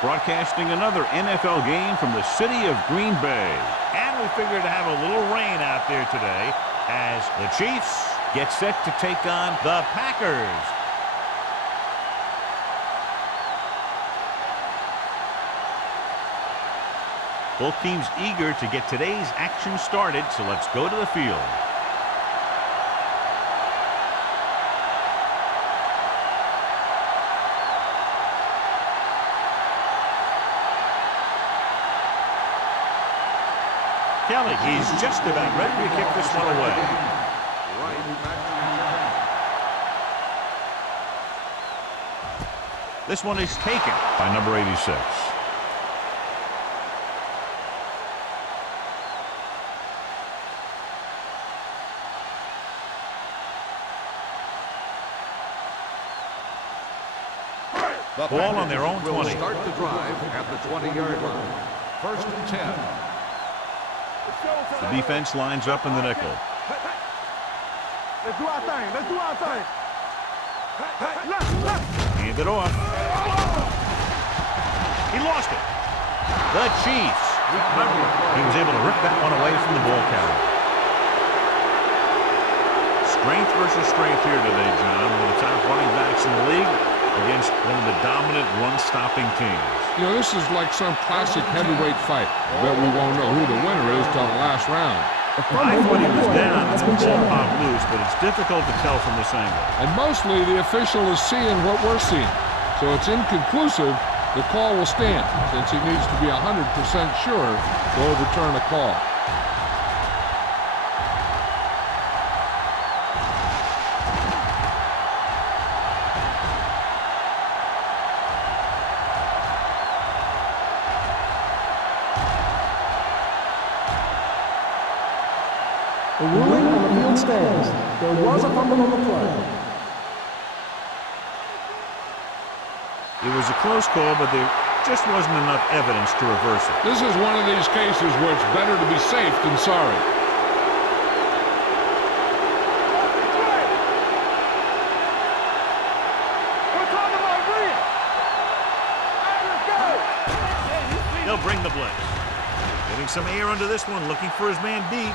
broadcasting another NFL game from the city of Green Bay. And we figure to have a little rain out there today as the Chiefs get set to take on the Packers. Both teams eager to get today's action started, so let's go to the field. Kelly, he's just about ready to kick this one away. This one is taken by number 86. The ball on their own 20. Start the drive at the 20-yard line. First and 10. The defense lines up in the nickel. Let's do our thing. Let's do our thing. Hand it off. He lost it. The Chiefs. He was able to rip that one away from the ball carrier. Strength versus strength here today, John. One of the top running backs in the league against one of the dominant run-stopping teams. You know, this is like some classic heavyweight fight. I bet we won't know who the winner is till the last round. I thought he was down and the ball popped loose, but it's difficult to tell from this angle. And mostly the official is seeing what we're seeing. So it's inconclusive. The call will stand since he needs to be 100% sure to overturn a call. The ruling on the field stands. There was a fumble on the play. It was a close call, but there just wasn't enough evidence to reverse it. This is one of these cases where it's better to be safe than sorry. He'll bring the blitz. Getting some air under this one, looking for his man beat.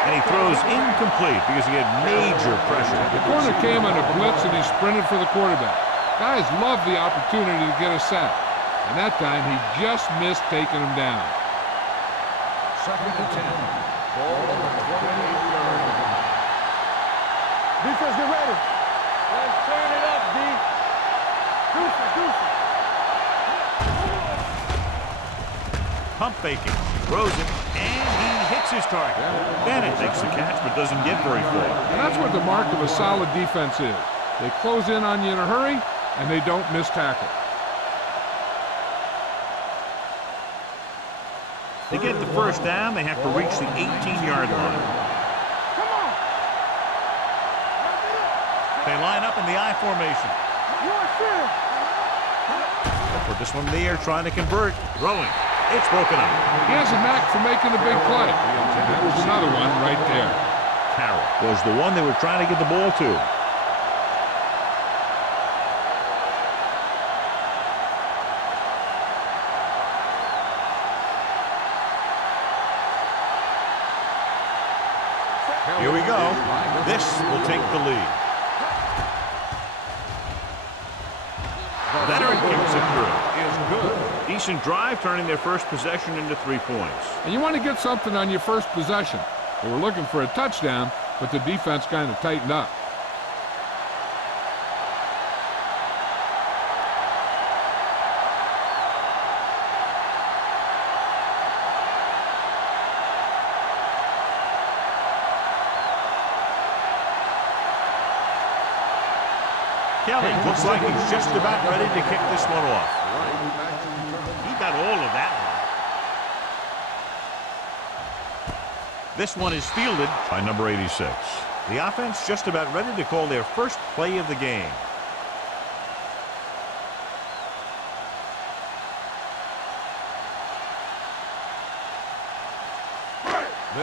And he throws incomplete because he had major pressure. The corner came on a blitz and he sprinted for the quarterback. Guys love the opportunity to get a sack. And that time he just missed taking him down. Second and 10. Ball on the 28-yard line. Defense, get ready. Let's turn it up, D. Deuce. Pump faking, throws it, and he hits his target. Bennett makes the catch, but doesn't get very far. And that's what the mark of a solid defense is. They close in on you in a hurry, and they don't miss tackle. To get the first down, they have to reach the 18-yard line. Come on. They line up in the I formation. Put this one in the air, trying to convert. Throwing. It's broken up. He has a knack for making a big play. That was another one right there. Carroll was the one they were trying to get the ball to. Here we go. This will take the lead. Veteran kicks it through. Decent drive, turning their first possession into 3 points. And you want to get something on your first possession. They were looking for a touchdown, but the defense kind of tightened up. Kelly looks like he's just about ready to kick this one off. He got all of that one. This one is fielded By number 86. The offense just about ready to call their first play of the game.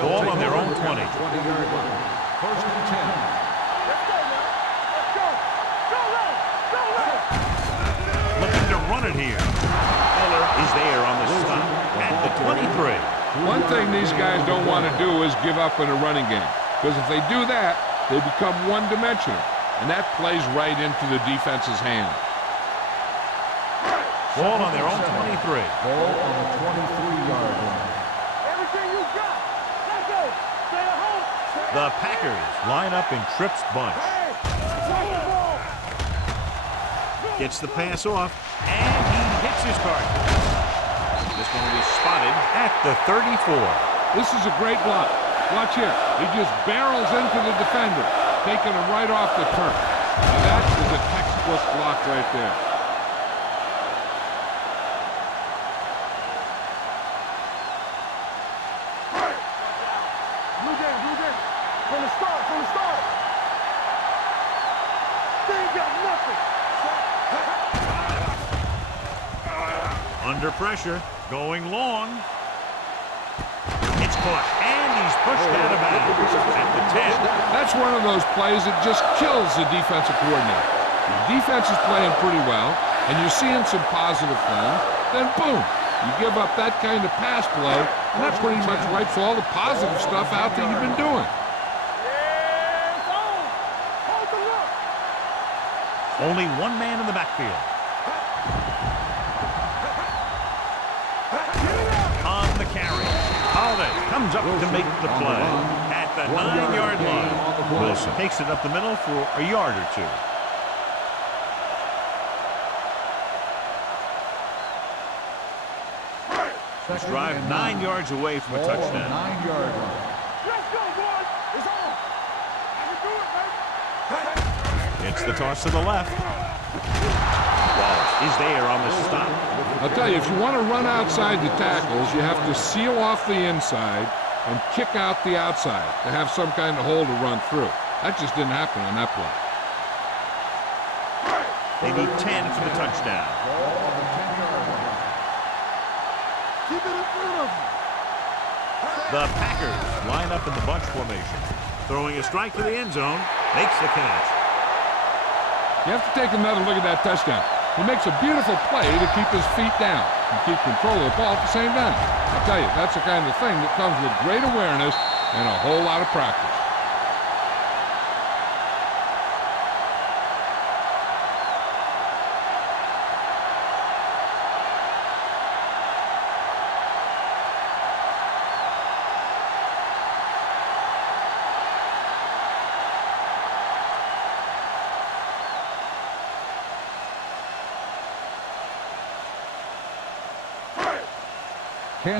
Ball on their own 20. 20-yard line. First and 10. Looking to run it here. One thing these guys don't want to do is give up in a running game, because if they do that, they become one-dimensional, and that plays right into the defense's hand. Ball on their own 23. Ball on the 23-yard line. Everything you got. Let's go. Stay at home. The Packers line up in Tripp's bunch. Hey, take the ball. Gets the pass off, and he hits his target. This one will be spotted at the 34. This is a great block. Watch here. He just barrels into the defender, taking him right off the turf. Now that is a textbook block right there. Blue game. From the start. They ain't got nothing. Under pressure, going long. It's caught, and he's pushed out of bounds at the 10. That's one of those plays that just kills the defensive coordinator. The defense is playing pretty well, and you're seeing some positive things. Then boom, you give up that kind of pass play, and that pretty much wipes all the positive stuff out that you've been doing. Yeah, it's on. Hold the look. Only one man in the backfield. On the carry, Holiday comes up to make the play at the 9-yard line. Wilson takes it up the middle for a yard or two. This drive 9 yards away from a touchdown. 9-yard line. Let's go, boys. It's on. I can do it, baby. It's the toss to the left. Wallace is there on the stop. I'll tell you, if you want to run outside the tackles, you have to seal off the inside and kick out the outside to have some kind of hole to run through. That just didn't happen on that play. They need 10 for the touchdown. Ball on the 10-yard line. Keep it in front of you. The Packers line up in the bunch formation. Throwing a strike to the end zone, makes the catch. You have to take another look at that touchdown. He makes a beautiful play to keep his feet down and keep control of the ball at the same time. I'll tell you, that's the kind of thing that comes with great awareness and a whole lot of practice.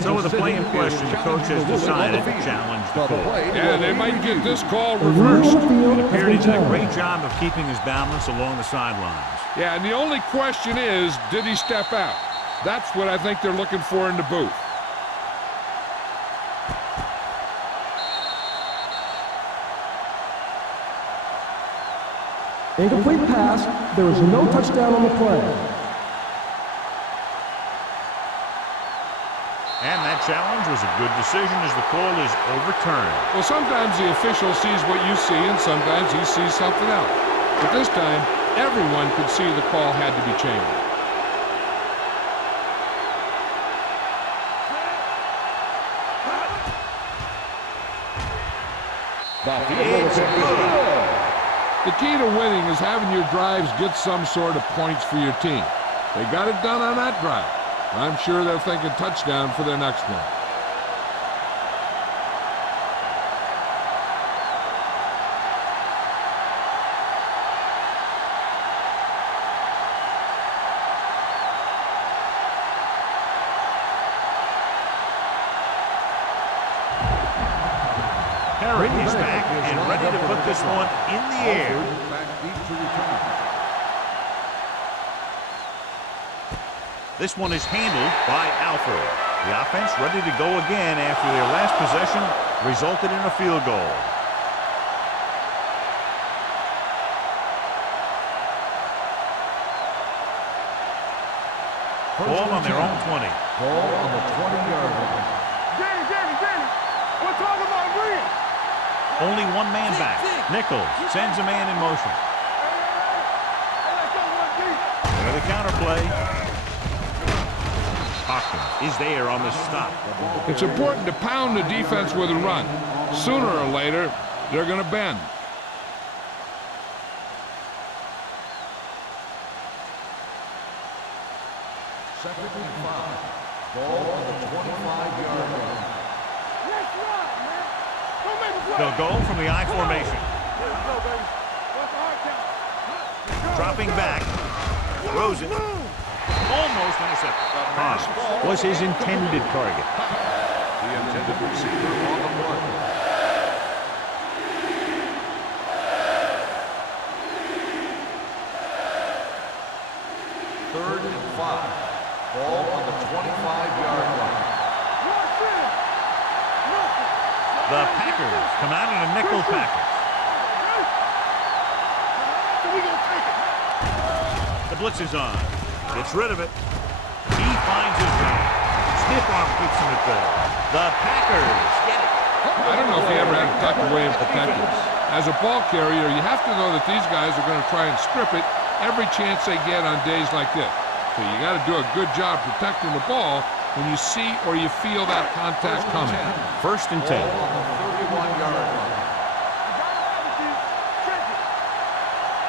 So with the play in question, the coach has decided to challenge the call. Yeah, they might get this call reversed. It appeared he did a great job of keeping his balance along the sidelines. Yeah, and the only question is, did he step out? That's what I think they're looking for in the booth. Incomplete pass. There was no touchdown on the play. And that challenge was a good decision as the call is overturned. Well, sometimes the official sees what you see, and sometimes he sees something else. But this time, everyone could see the call had to be changed. It's good. The key to winning is having your drives get some sort of points for your team. They got it done on that drive. I'm sure they're thinking touchdown for their next one. Perry is back and ready to put this one in the air. Back deep to return. This one is handled by Alford. The offense ready to go again after their last possession resulted in a field goal. Ball on their own 20. Ball on the 20-yard line. Danny. We're talking about Green. Only one man back. Nichols sends a man in motion. Hey, let's go, 1D. There's the counter play. Hawkins is there on the stop. It's important to pound the defense with a run. Sooner or later, they're going to bend. Second and 5. Ball on the 25-yard line. Let's run, man. Don't make a play. They'll go from the I formation. Let's go, baby. What's the hard count? Dropping back. Throws it. Almost intercepted. Haas was his intended target. The intended receiver on the play. Third and 5. Ball on the 25-yard line. What's in? Nothing. The Packers come out in a nickel package. So we gonna take it. The blitz is on. Gets rid of it. He finds his man. Stiff arm keeps him at bay. The Packers get it. I don't know if he ever had to tuck away and protect it. As a ball carrier, you have to know that these guys are going to try and strip it every chance they get on days like this. So you got to do a good job protecting the ball when you see or you feel that contact coming. First and 10. Ball on the 31-yard line.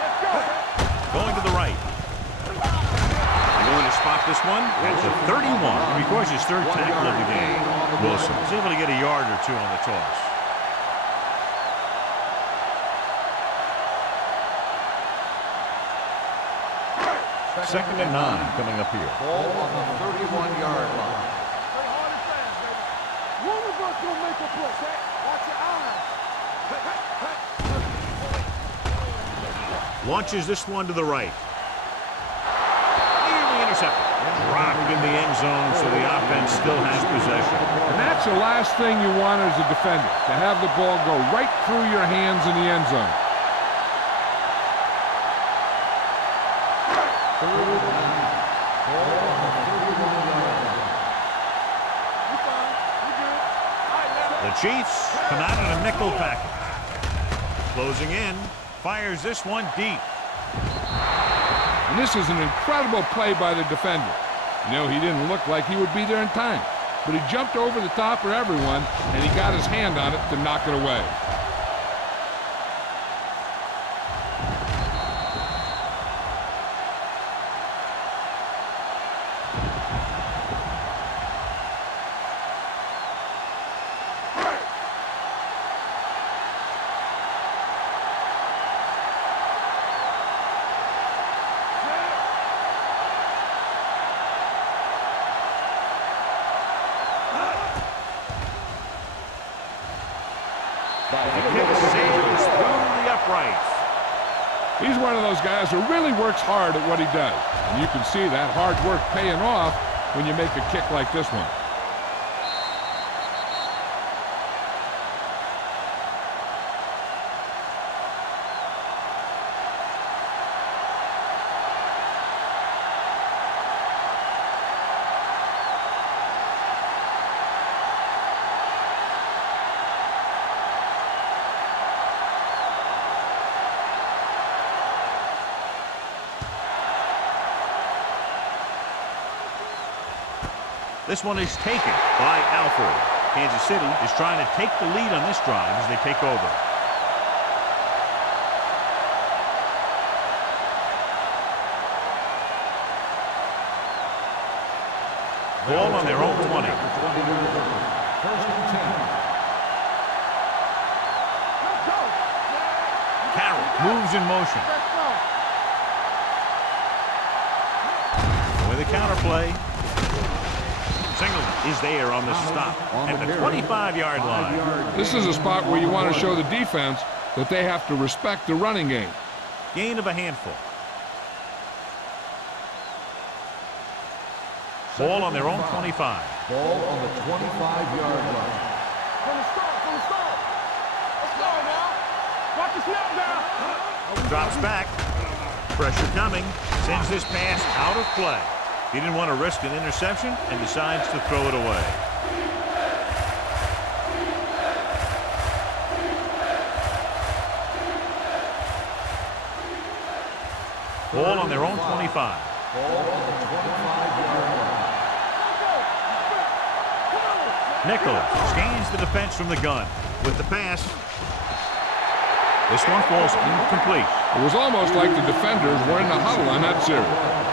Let's go. Going to the right. They're going to spot this one at the 31. He records his third tackle of the game. Wilson is able to get a yard or two on the toss. Second and 9 coming up here. Ball on the 31-yard line. Play hard and fast, baby. One of us gonna make a play. Watch your eyes. Launches this one to the right. Nearly intercepted. Rocked in the end zone, so the offense still has possession. And that's the last thing you want as a defender, to have the ball go right through your hands in the end zone. Third and 9. Ball on the 31-yard line. You fine. You good. All right, now. The Chiefs come out in a nickel package. Closing in, fires this one deep. And this is an incredible play by the defender. You know, he didn't look like he would be there in time, but he jumped over the top of everyone, and he got his hand on it to knock it away. The kick sails through the uprights. He's one of those guys who really works hard at what he does. And you can see that hard work paying off when you make a kick like this one. This one is taken by Alford. Kansas City is trying to take the lead on this drive as they take over. Ball on their own 20. First and 10. Let's go. Carroll moves in motion. Let's go. With a counterplay. Singleton is there on the stop at the 25-yard line. This is a spot where you want to show the defense that they have to respect the running game. Gain of a handful. Ball on their own 25. Ball on the 25-yard line. From the start. Let's go now. Watch the snap down. Drops back. Pressure coming. Sends this pass out of play. He didn't want to risk an interception and decides to throw it away. Ball on their own 25. Ball on the 25-yard line. Nichols scans the defense from the gun. With the pass, this one falls incomplete. It was almost like the defenders were in the huddle on that series.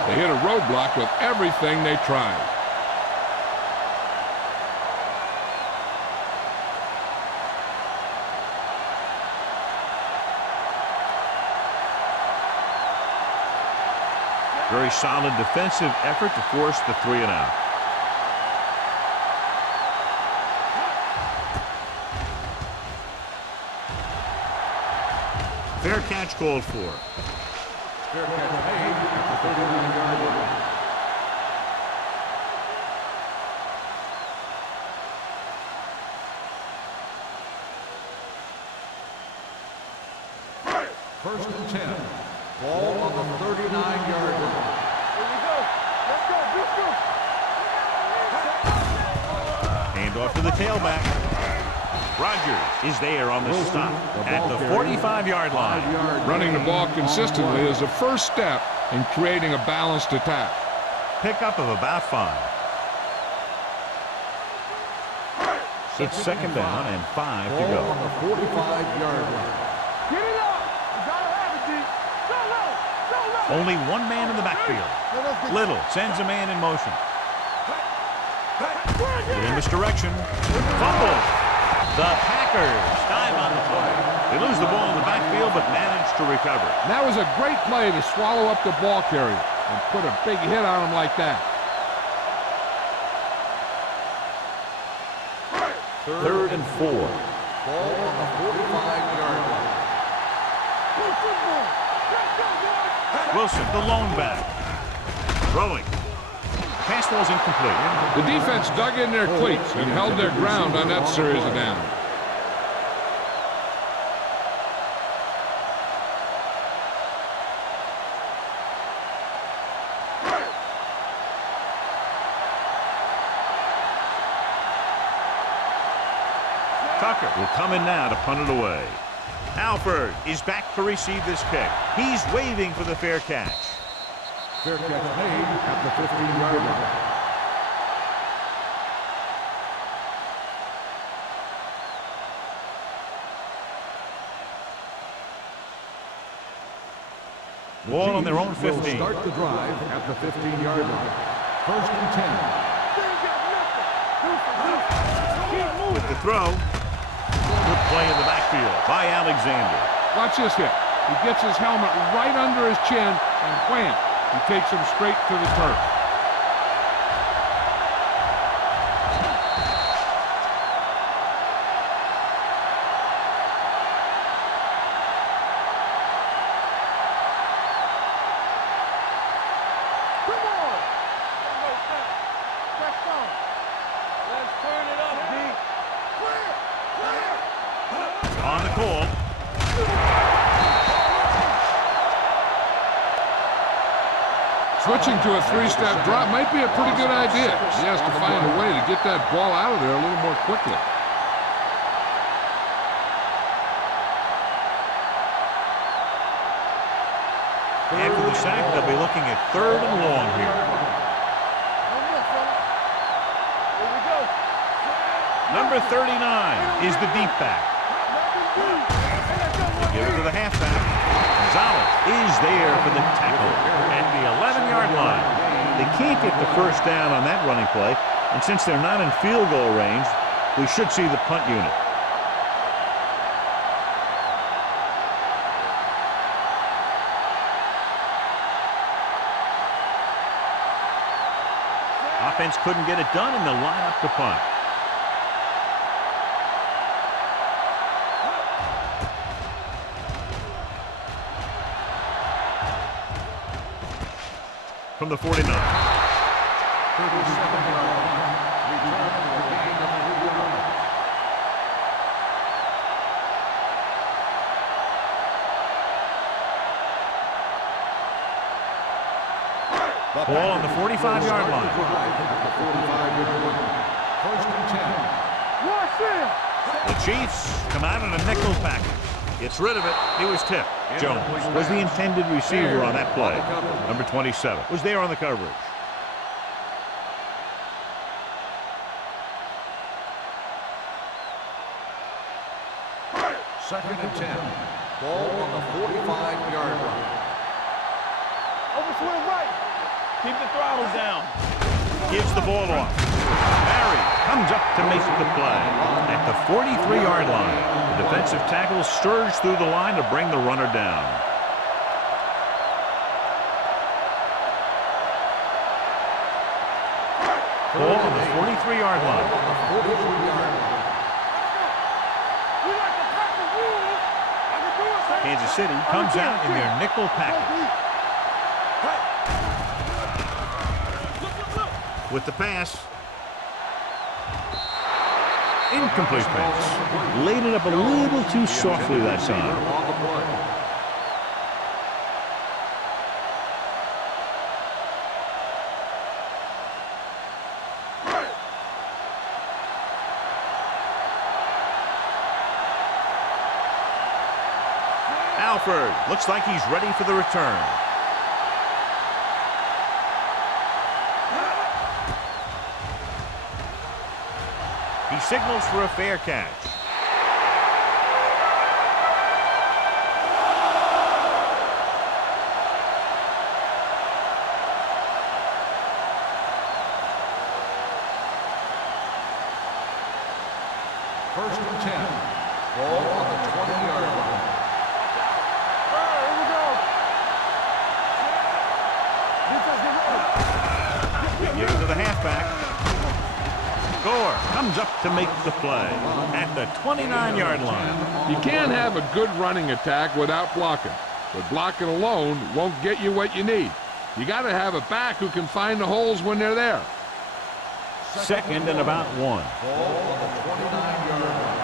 They hit a roadblock with everything they tried. Very solid defensive effort to force the 3 and out. Fair catch called for. Fair catch made at the 39-yard line. First and 10. Ball on the 39-yard line. Here we go. Let's go. Let's go. Hand off to the tailback. Rogers is there on the stop at the 45-yard line. Running the ball consistently is the first step in creating a balanced attack. Pickup of about 5. It's second down and 5 to Ball go. on the 45-yard line. Get it up. You gotta have it, D. Go low. Go low. Only one man in the backfield. Little sends a man in motion. In this direction. Fumble. The Packers dive on the play. They lose the ball in the backfield but manage to recover. And that was a great play to swallow up the ball carrier and put a big hit on him like that. Third and 4. Ball on the 45-yard line. Wilson, the lone back. Throwing. Pass ball's incomplete. The defense dug in their cleats and held their ground on that series of downs. Tucker will come in now to punt it away. Alford is back to receive this kick. He's waving for the fair catch. Fair catch made at the 15-yard line. Ball on their own Will 15. start the drive at the 15-yard line. First and 10. With the throw. Good play in the backfield by Alexander. Watch this hit. He gets his helmet right under his chin and wham, he takes him straight to the turf. Come on. Let's go. Let's turn it up, D. On the call. Switching to a 3-step drop might be a pretty good idea. He has to find a way to get that ball out of there a little more quickly. After the sack, they'll be looking at 3rd and long here. Here we go. Number 39 is the deep back. They give it to the halfback. Gonzalez is there for the tackle at the 11-yard line. They can't get the first down on that running play, and since they're not in field goal range, we should see the punt unit. Offense couldn't get it done, and they'll line up to punt. From the 49. 37-yard line. Return for a gain of 3 yards. Ball on the 45-yard line. First and 10. Watch him. The Chiefs come out in a nickel package. Gets rid of it. He was tipped. Jones was the intended receiver on that play. Number 27 was there on the coverage. Second and 10. Ball on the 45-yard line. Overswing right. Keep the throttle down. Gives the ball off. Barry comes up to make the play. At the 43-yard line, the defensive tackle stirs through the line to bring the runner down. Ball on the 43-yard line. We like to pack the rules. I can do it, baby. Kansas City comes out in their nickel package. With the pass. Incomplete pass. Laid it up a little too softly that time. Alford looks like he's ready for the return. He signals for a fair catch. First and 10. Ball on the 20-yard line. Here we go. Defense, get ready. Give it to the halfback. Gore comes up to make the play at the 29-yard line. You can't have a good running attack without blocking, but blocking alone won't get you what you need. You got to have a back who can find the holes when they're there. Second and about 1. Ball on the 29-yard line.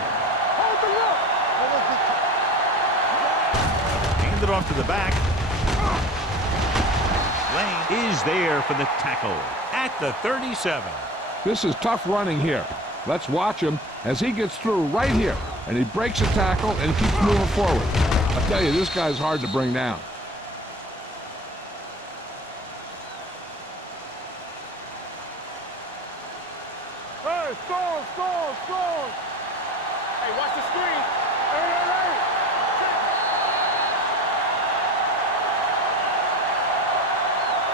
Hold the look. Hand it off to the back. Lane is there for the tackle at the 37. This is tough running here. Let's watch him as he gets through right here, and he breaks a tackle and keeps moving forward. I'll tell you, this guy's hard to bring down. Hey, score. Hey, watch the screen. Hey.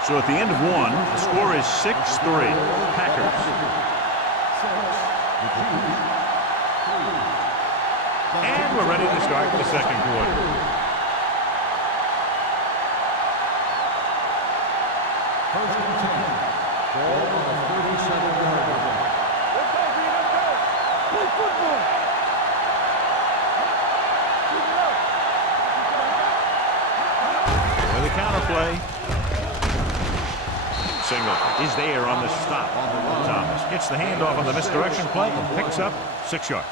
So at the end of 1, the score is 6-3. Packers. And we're ready to start the second quarter. First and 10. Ball on the 37-yard line. Let's go. Play football. With the counter play. Single is there on the stop. Thomas gets the handoff on the misdirection play and picks up 6 yards.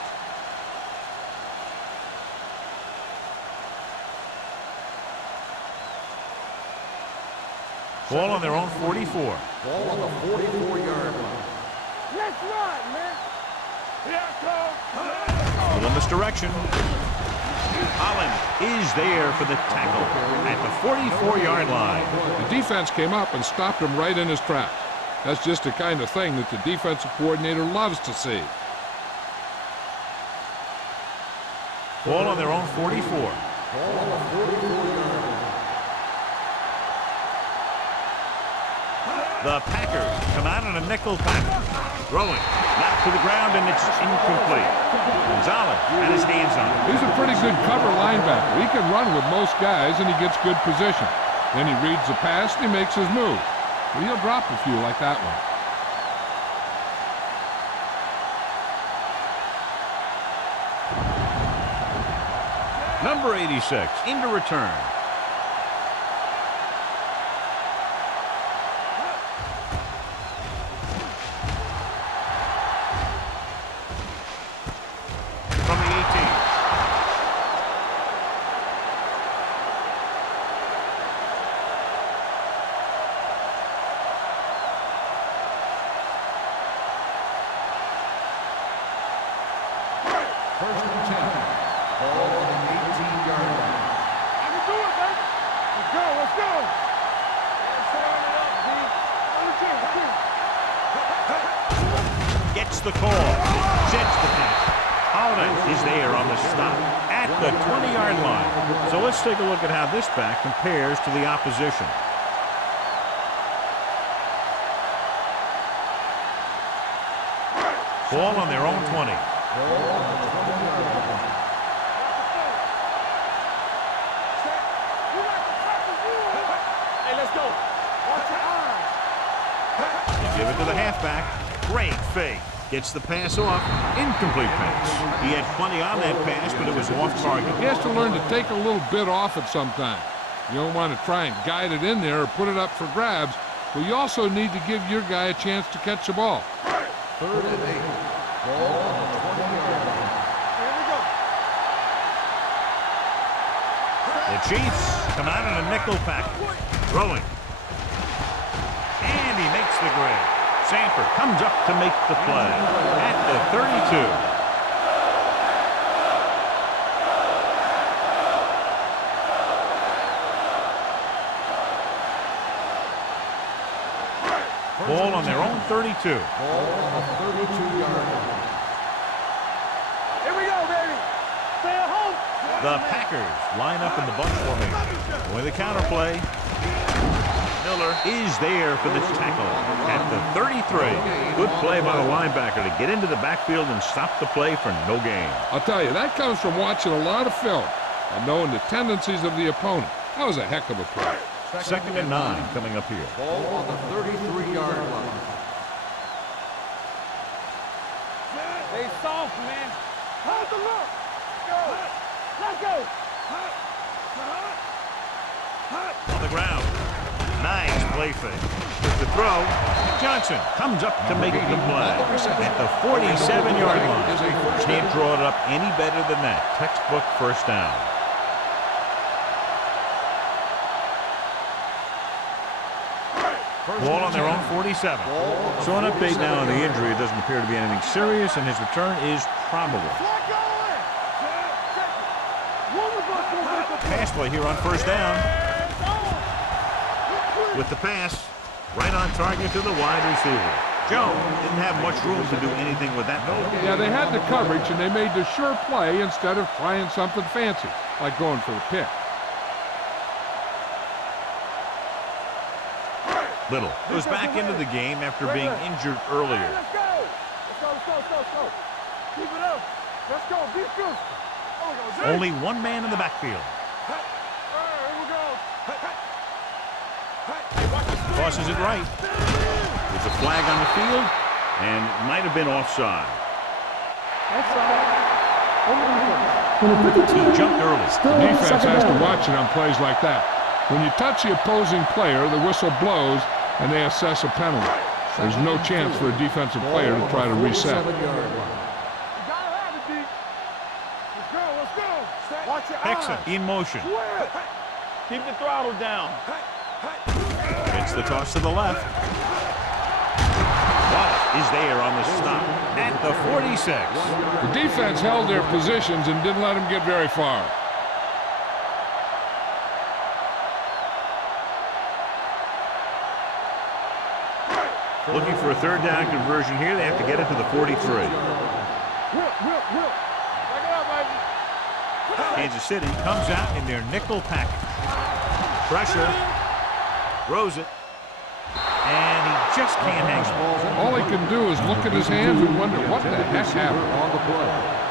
Ball on their own 44. Ball on the 44-yard line. Let's run, man. Here comes. With a misdirection. Holland is there for the tackle at the 44-yard line. The defense came up and stopped him right in his tracks. That's just the kind of thing that the defensive coordinator loves to see. Ball on their own 44. Ball on the 44-yard line. The Packers come out in a nickel package. Throwing. Knocked to the ground, and it's incomplete. Gonzalez had his hands on it. He's a pretty good cover linebacker. He can run with most guys, and he gets good position. Then he reads the pass, and he makes his move. But he'll drop a few like that one. Number 86 into return. From the 18. First and 10. Ball on the 18-yard line. I can do it, baby. Let's go. Gets the call. Sets the pass. Holland is there on the stop at the 20-yard line. So let's take a look at how this back compares to the opposition. Ball on their own 20. Hey, let's go. Watch your eyes. They give it to the halfback. Great fake. Gets the pass off. Incomplete pass. He had plenty on that pass, but it was off target. He has to learn to take a little bit off it sometime. You don't want to try and guide it in there or put it up for grabs, but you also need to give your guy a chance to catch the ball. 3rd and 8. Ball on the 20-yard line. Here we go. The Chiefs come out in a nickel package. Throwing. And he makes the grab. Sanford comes up to make the play at the 32. Ball on their own 32. Ball on the 32-yard line. Here we go, baby. Stay at home. The Packers line up in the bunch formation. With the counterplay, Miller is there for the tackle at the 33. Good play by the linebacker to get into the backfield and stop the play for no gain. I'll tell you, that comes from watching a lot of film and knowing the tendencies of the opponent. That was a heck of a play. 2nd and 9 coming up here. Ball on the 33-yard line. Stay soft, man. Hold the look. Go. Let's go. On the ground. Nice play fake. With the throw, Johnson comes up to make the play at the 47-yard line. Can't draw it up any better than that. Textbook first down. Ball on their own 47. So an update now on the injury. It doesn't appear to be anything serious, and his return is probable. Pass play here on 1st down. With the pass, right on target to the wide receiver. Jones didn't have much room to do anything with that ball. Yeah, they had the coverage, and they made the sure play instead of trying something fancy, like going for the pick. Little goes back into the game after being injured earlier. Let's go. Let's go, let's go, let's go, let's go. Keep it up. Let's go. Be good. Oh, we go. Only one man in the backfield. Here we go. Tosses it right. There's a flag on the field, and it might have been offside. He jumped early. The defense has to watch it on plays like that. When you touch the opposing player, the whistle blows, and they assess a penalty. There's no chance for a defensive player to try to reset. You gotta have it, D. Let's go, let's go. Watch your Hickson eyes. in motion. Keep the throttle down. It's the toss to the left. Wallace is there on the stop at the 46. The defense held their positions and didn't let them get very far. Looking for a 3rd down conversion here. They have to get it to the 43. Whip. Back it up, baby. Kansas City comes out in their nickel package. Pressure. Throws it. And he just can't hang on. All he can do is look at his hands and wonder what the heck happened. On the play.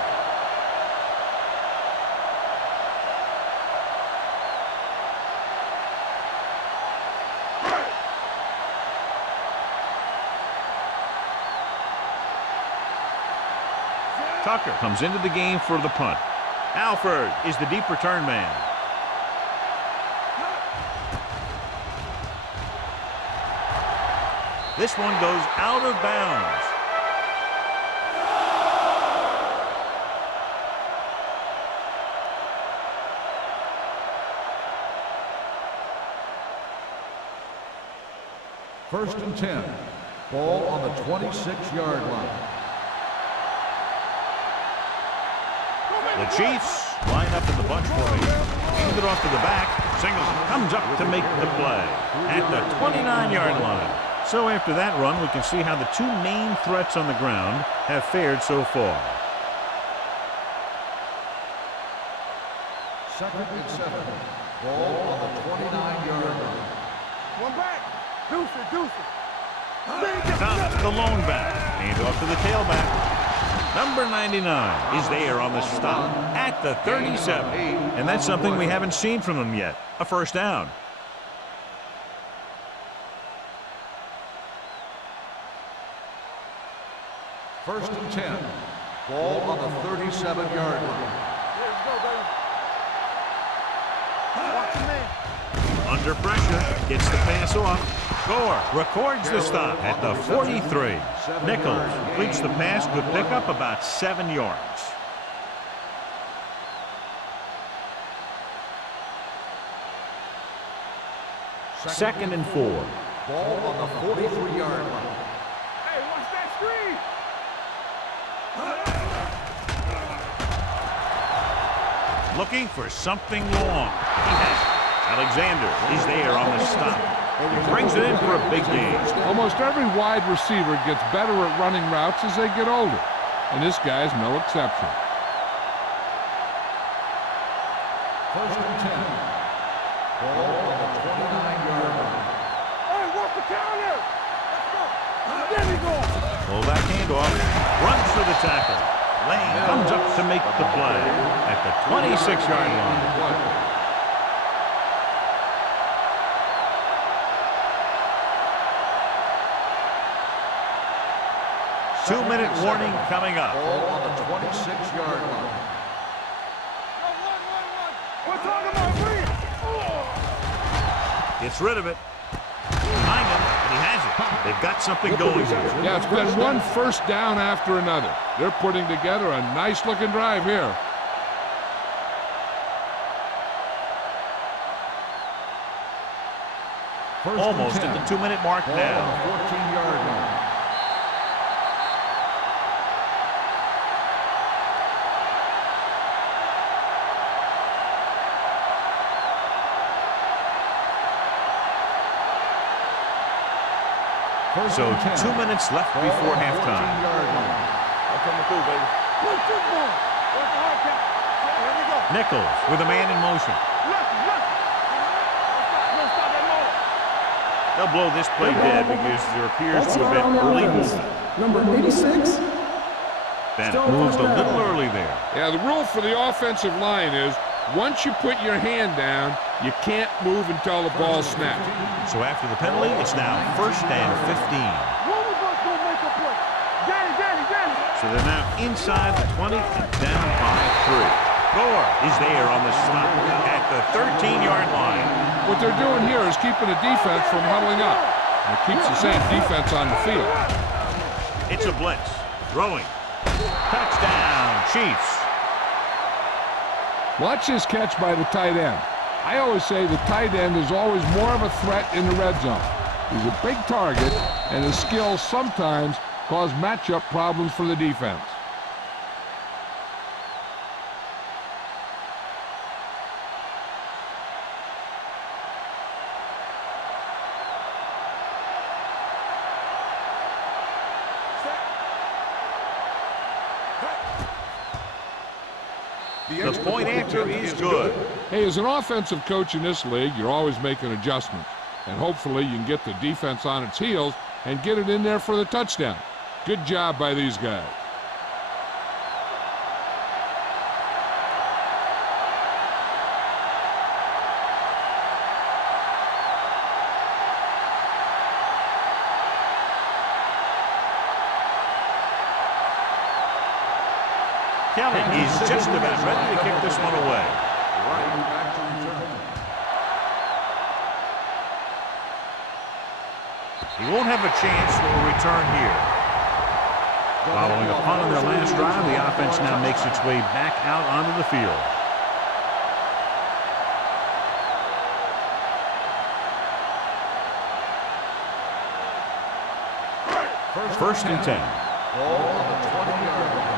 Tucker comes into the game for the punt. Alford is the deep return man. This one goes out of bounds. First and 10. Ball on the 26-yard line. The Chiefs line up in the bunch formation. Hand it off to the back. Singleton comes up to make the play at the 29-yard line. So after that run, we can see how the two main threats on the ground have fared so far. Second and 7. Ball on the 29-yard line. One back. Deuce it, deuce it. Thomas, the lone back. Hand off to the tailback. Number 99 is there on the stop at the 37. And that's something we haven't seen from him yet. A first down. First and 10. Ball on the 37-yard line. Let's go, baby. Watch the man. Under pressure, gets the pass off. Gore records the stop at the 43. Nichols completes the pass. Good pickup, about 7 yards. Second and 4. Ball on the 43-yard line. Hey, watch that screen. Looking for something long. He has it. Alexander is there on the stop. He brings it in for a big gain. Almost every wide receiver gets better at running routes as they get older, and this guy's no exception. First and 10. Ball on the 29-yard line. Hey, watch the counter. Let's go. There we go. Pull that handoff. Runs for the tackle. Lane comes up to make the play at the 26-yard line. Two-minute warning coming up. Ball on the 26-yard line. What's on the mark? Gets rid of it. Behind him, and he has it. They've got something going here. Yeah, it's been one first down after another. They're putting together a nice-looking drive here. Almost at the 2-minute mark Ball now. on the 14-yard line. So 2 minutes left before halftime. I'm coming through, baby. Push this ball. Where's the hard count? Here we go. Nichols with a man in motion. Left. Don't stop that motor. They'll blow this play dead because there appears That's to have not on been the early offense. movement. Number 86. Bennett moved a little early there. Yeah, the rule for the offensive line is once you put your hand down, you can't move until the ball snaps. So after the penalty, it's now 1st and 15. One of us gonna make a play. Danny. So they're now inside the 20 and down by 3. Gore is there on the stop at the 13-yard line. What they're doing here is keeping the defense from huddling up. And it keeps the same defense on the field. It's a blitz. Throwing. Touchdown, Chiefs. Watch this catch by the tight end. I always say the tight end is always more of a threat in the red zone. He's a big target, and his skills sometimes cause matchup problems for the defense. The point after is good. Hey, as an offensive coach in this league, you're always making adjustments. And hopefully you can get the defense on its heels and get it in there for the touchdown. Good job by these guys. Kelly is just about ready to kick this one away. Right back to return. He won't have a chance for a return here. Following a punt on their last drive, the offense now makes its way back out onto the field. First and 10. Ball on the 20-yard line.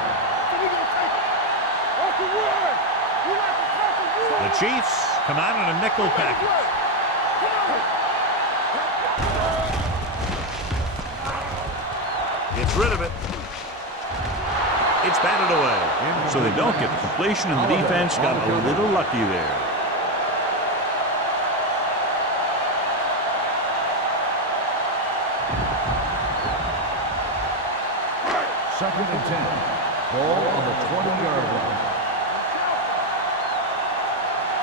The Chiefs come out in a nickel package. Gets rid of it. It's batted away. So they don't get the completion, and the defense got a little lucky there. Second and 10. Ball on the 20-yard line.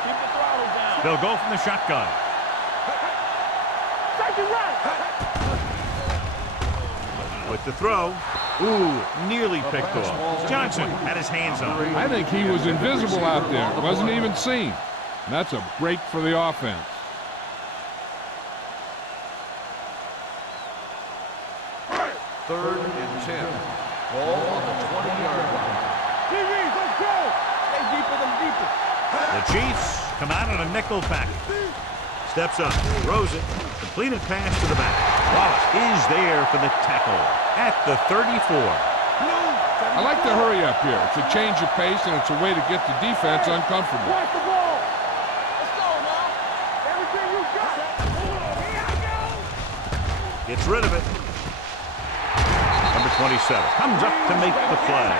Keep the throttle down. They'll go from the shotgun. Take it right. With the throw. Ooh, nearly picked off. Johnson had his hands on it. I think he was invisible out there. Wasn't even seen. And that's a break for the offense. Third and 10. Ball on the 20-yard line. TVs, let's go. Stay deeper than deeper. The Chiefs come out on a nickel package. Steps up, throws it, completed pass to the back. Wallace is there for the tackle at the 34. I like to hurry up here. It's a change of pace, and it's a way to get the defense uncomfortable. Watch the ball. Let's go now. Everything you got. Here I go. Gets rid of it. Number 27 comes up to make the play.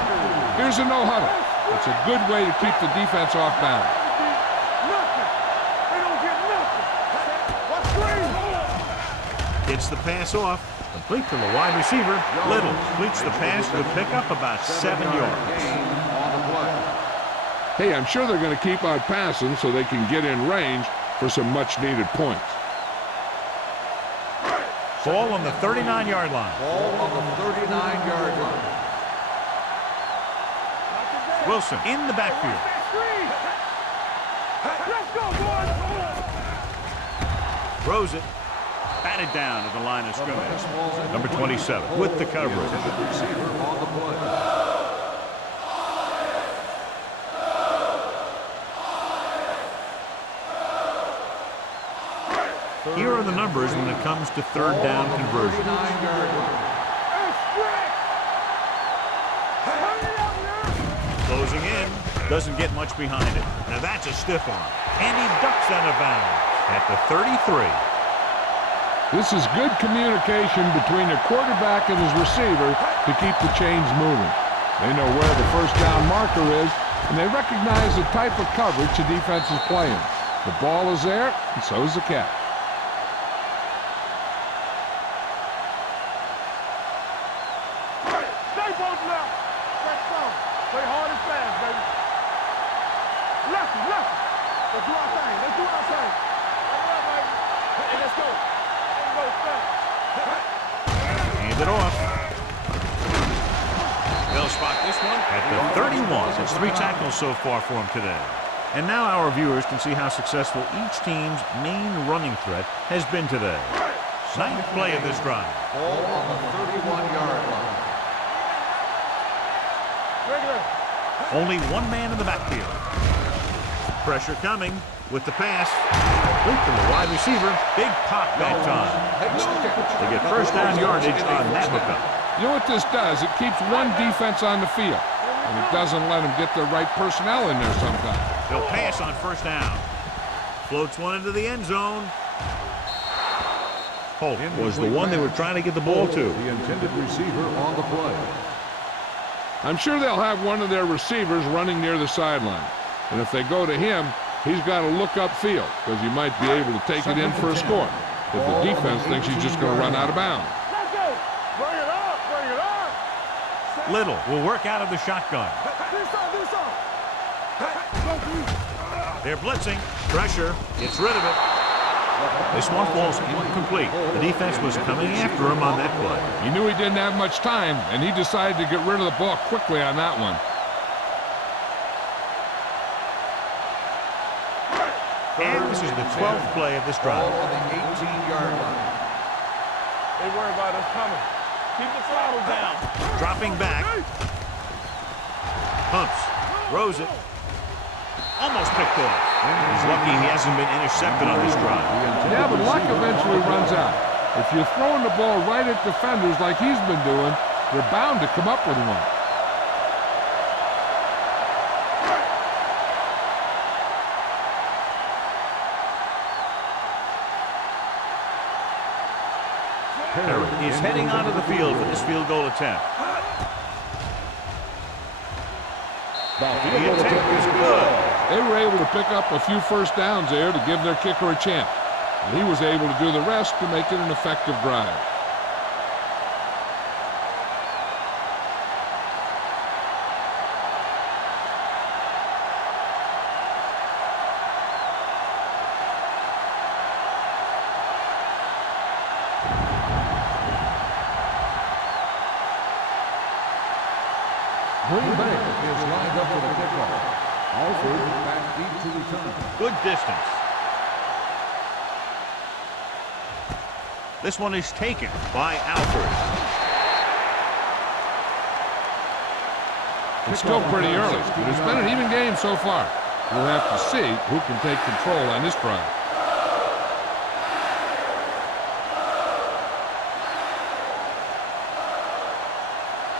Here's a no-huddle. It's a good way to keep the defense off balance. Nothing. They don't get nothing. What's green? Gets the pass off. Complete to the wide receiver. Little completes the pass to pick up about 7 yards. Hey, I'm sure they're going to keep on passing so they can get in range for some much-needed points. Ball on the 39-yard line. Ball on the 39-yard line. Wilson in the backfield. Let's go, boys. Throws it. Batted down at the line of scrimmage. Number 27 with the coverage. Receiver on the play. Here are the numbers when it comes to third down conversions. 39-yard line. Closing in. Doesn't get much behind it. Now that's a stiff one. And he ducks out of bounds at the 33. This is good communication between the quarterback and his receiver to keep the chains moving. They know where the first down marker is, and they recognize the type of coverage the defense is playing. The ball is there, and so is the catch. Stay both left. Let's go. Play hard and fast, baby. Lefty, lefty. Let's do our thing. Let's do our thing. Hey, let's go. Hand it off. They'll spot this one at the 31. It's 3 tackles so far for him today. And now our viewers can see how successful each team's main running threat has been today. 9th play of this drive. Ball on the 31-yard line. Only one man in the backfield. Pressure coming with the pass. Complete to the wide receiver. Big pop that time. They get first down yardage on that hookup. You know what this does? It keeps one defense on the field, and it doesn't let them get the right personnel in there sometimes. They'll pass on first down. Floats one into the end zone. Holt was the one they were trying to get the ball to. The intended receiver on the play. I'm sure they'll have one of their receivers running near the sideline. And if they go to him, he's got to look upfield because he might be able to take it in for a score if the defense thinks he's just going to run out of bounds. Let's go. Bring it up. Bring it up. Little will work out of the shotgun. Do something. They're blitzing. Pressure. Gets rid of it. This one falls incomplete. The defense was coming after him on that play. He knew he didn't have much time, and he decided to get rid of the ball quickly on that one. And this is the 12th play of this drive. Ball on the 18-yard line. They worry about us coming. Keep the throttle down. Dropping back. Pumps. Throws it. Almost picked off. He's lucky he hasn't been intercepted on this drive. Yeah, but luck eventually runs out. If you're throwing the ball right at defenders like he's been doing, they're bound to come up with one. Perry is heading onto the field for this field goal attempt. The attempt is good. They were able to pick up a few first downs there to give their kicker a chance. And he was able to do the rest to make it an effective drive. Green Bay is lined up for the kickoff. Alford back deep to return. Good distance. This one is taken by Alford. It's still pretty early, but it's been an even game so far. We'll have to see who can take control on this drive.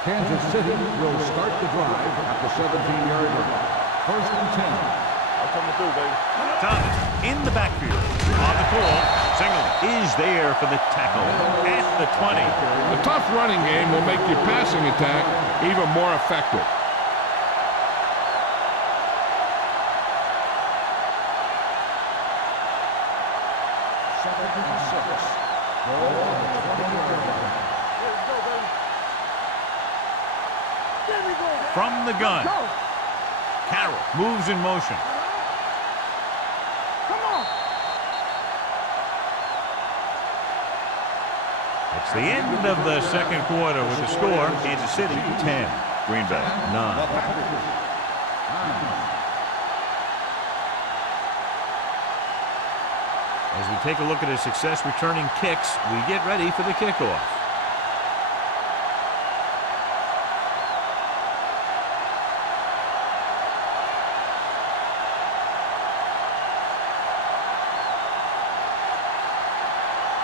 Kansas City will start the drive at the 17-yard line. First and 10. I'm coming through, baby. Thomas in the backfield. On the call. Single is there for the tackle at the 20. A tough running game will make your passing attack even more effective. Second and 6. Ball on the 20-yard line. Let's go, baby. There we go. From the gun. Go. Carroll moves in motion. Come on. It's the end of the second quarter with the score. Kansas City 10. Green Bay 9. As we take a look at his success returning kicks, we get ready for the kickoff.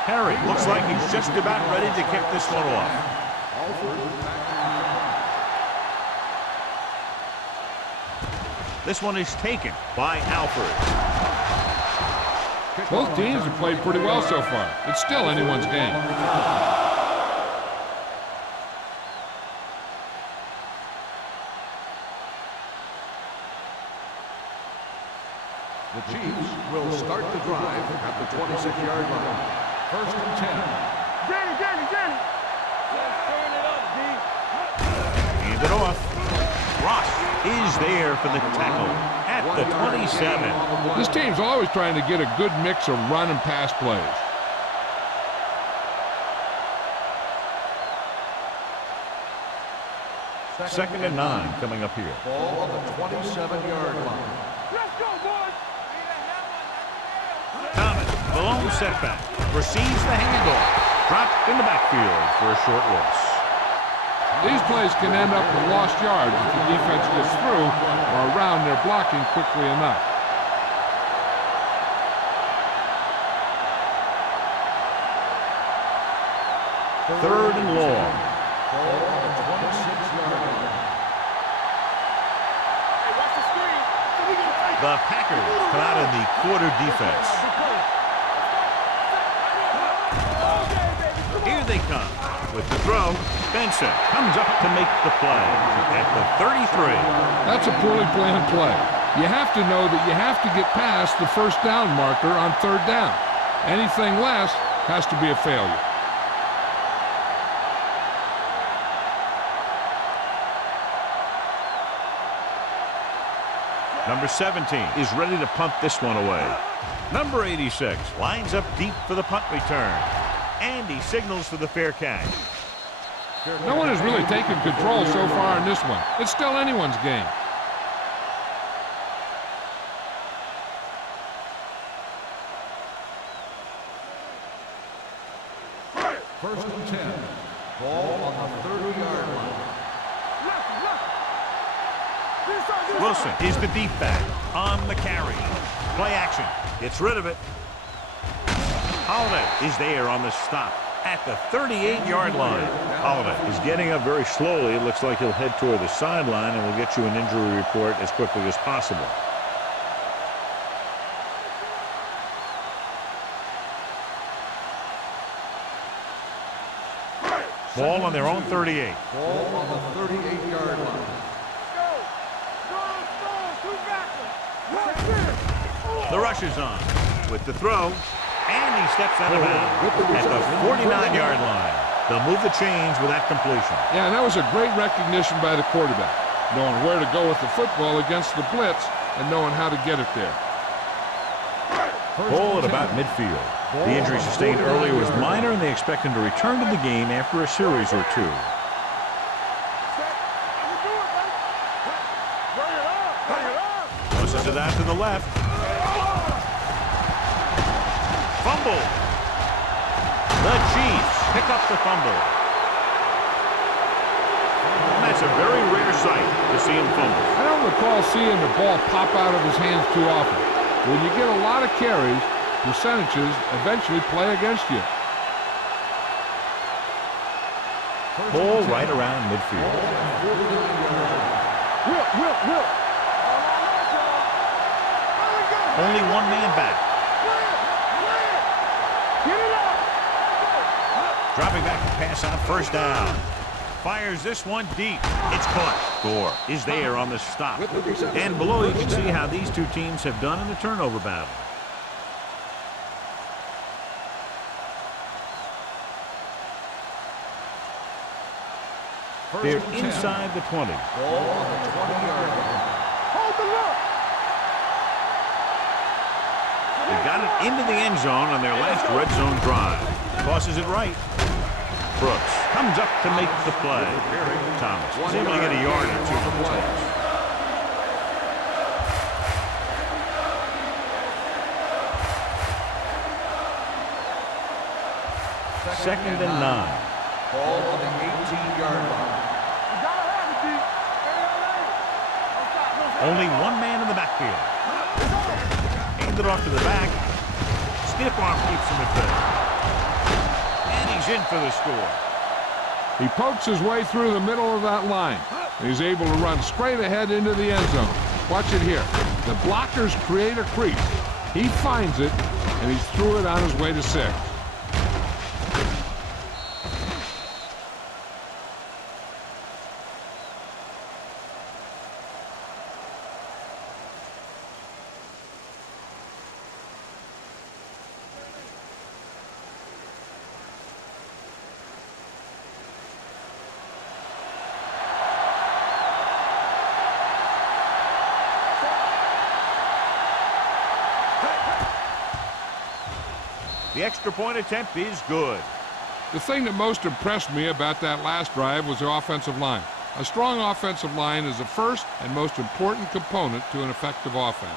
Harry looks like he's just about ready to kick this one off. This one is taken by Alford. Both teams have played pretty well so far. It's still anyone's game. The Chiefs will start the drive at the 26-yard line. First and 10. Danny. Let's turn it up, D. Hand it off. Ross is there for the tackle at the 27. This team's always trying to get a good mix of run and pass plays. Second and 9 coming up here. Ball on the 27-yard line. Let's go, boys. Thomas, the lone setback, receives the handoff. Dropped in the backfield for a short loss. These plays can end up with lost yards if the defense gets through or around their blocking quickly enough. Third and long. Ball on the 26-yard line. Hey, watch the screen. We can take The Packers come out in the quarter defense. Here they come. With the throw, Benson comes up to make the play at the 33. That's a poorly planned play. You have to know that you have to get past the first down marker on third down. Anything less has to be a failure. Number 17 is ready to punt this one away. Number 86 lines up deep for the punt return. And he signals for the fair catch. No one has really taken control so far in this one. It's still anyone's game. First and 10. Ball on the 30-yard line. Wilson is the deep back on the carry. Play action. Gets rid of it. Holiday is there on the stop at the 38-yard line. Holiday is getting up very slowly. It looks like he'll head toward the sideline, and we'll get you an injury report as quickly as possible. Ball on their own 38. Ball on the 38-yard line. The rush is on with the throw, and he steps out of bounds at the 49-yard line. They'll move the chains with that completion. Yeah, and that was a great recognition by the quarterback, knowing where to go with the football against the blitz and knowing how to get it there. Ball at about midfield. The injury sustained earlier was minor, and they expect him to return to the game after a series or two. Tosses it out to the left. Fumble. The Chiefs pick up the fumble. And that's a very rare sight to see him fumble. I don't recall seeing the ball pop out of his hands too often. When you get a lot of carries, percentages eventually play against you. Ball right around midfield. Will. Only one man back. Get it up. Dropping back to pass out, first down. Fires this one deep. It's caught. Gore is there on the stop. And below you can see how these two teams have done in the turnover battle. They're inside the 20. Ball on the 20-yard line. Hold the look. They got it into the end zone on their last red zone drive. Tosses it right. Brooks comes up to make the play. Thomas is able to get a yard or two from the toss. Second and 9. Ball on the 18-yard line. You gotta have it, D. Only one man in the backfield. Hand it off to the back. Stiff arm keeps him at bay. And he's in for the score. He pokes his way through the middle of that line. He's able to run straight ahead into the end zone. Watch it here. The blockers create a crease. He finds it, and he's through it on his way to 6. The extra point attempt is good. The thing that most impressed me about that last drive was the offensive line. A strong offensive line is the first and most important component to an effective offense.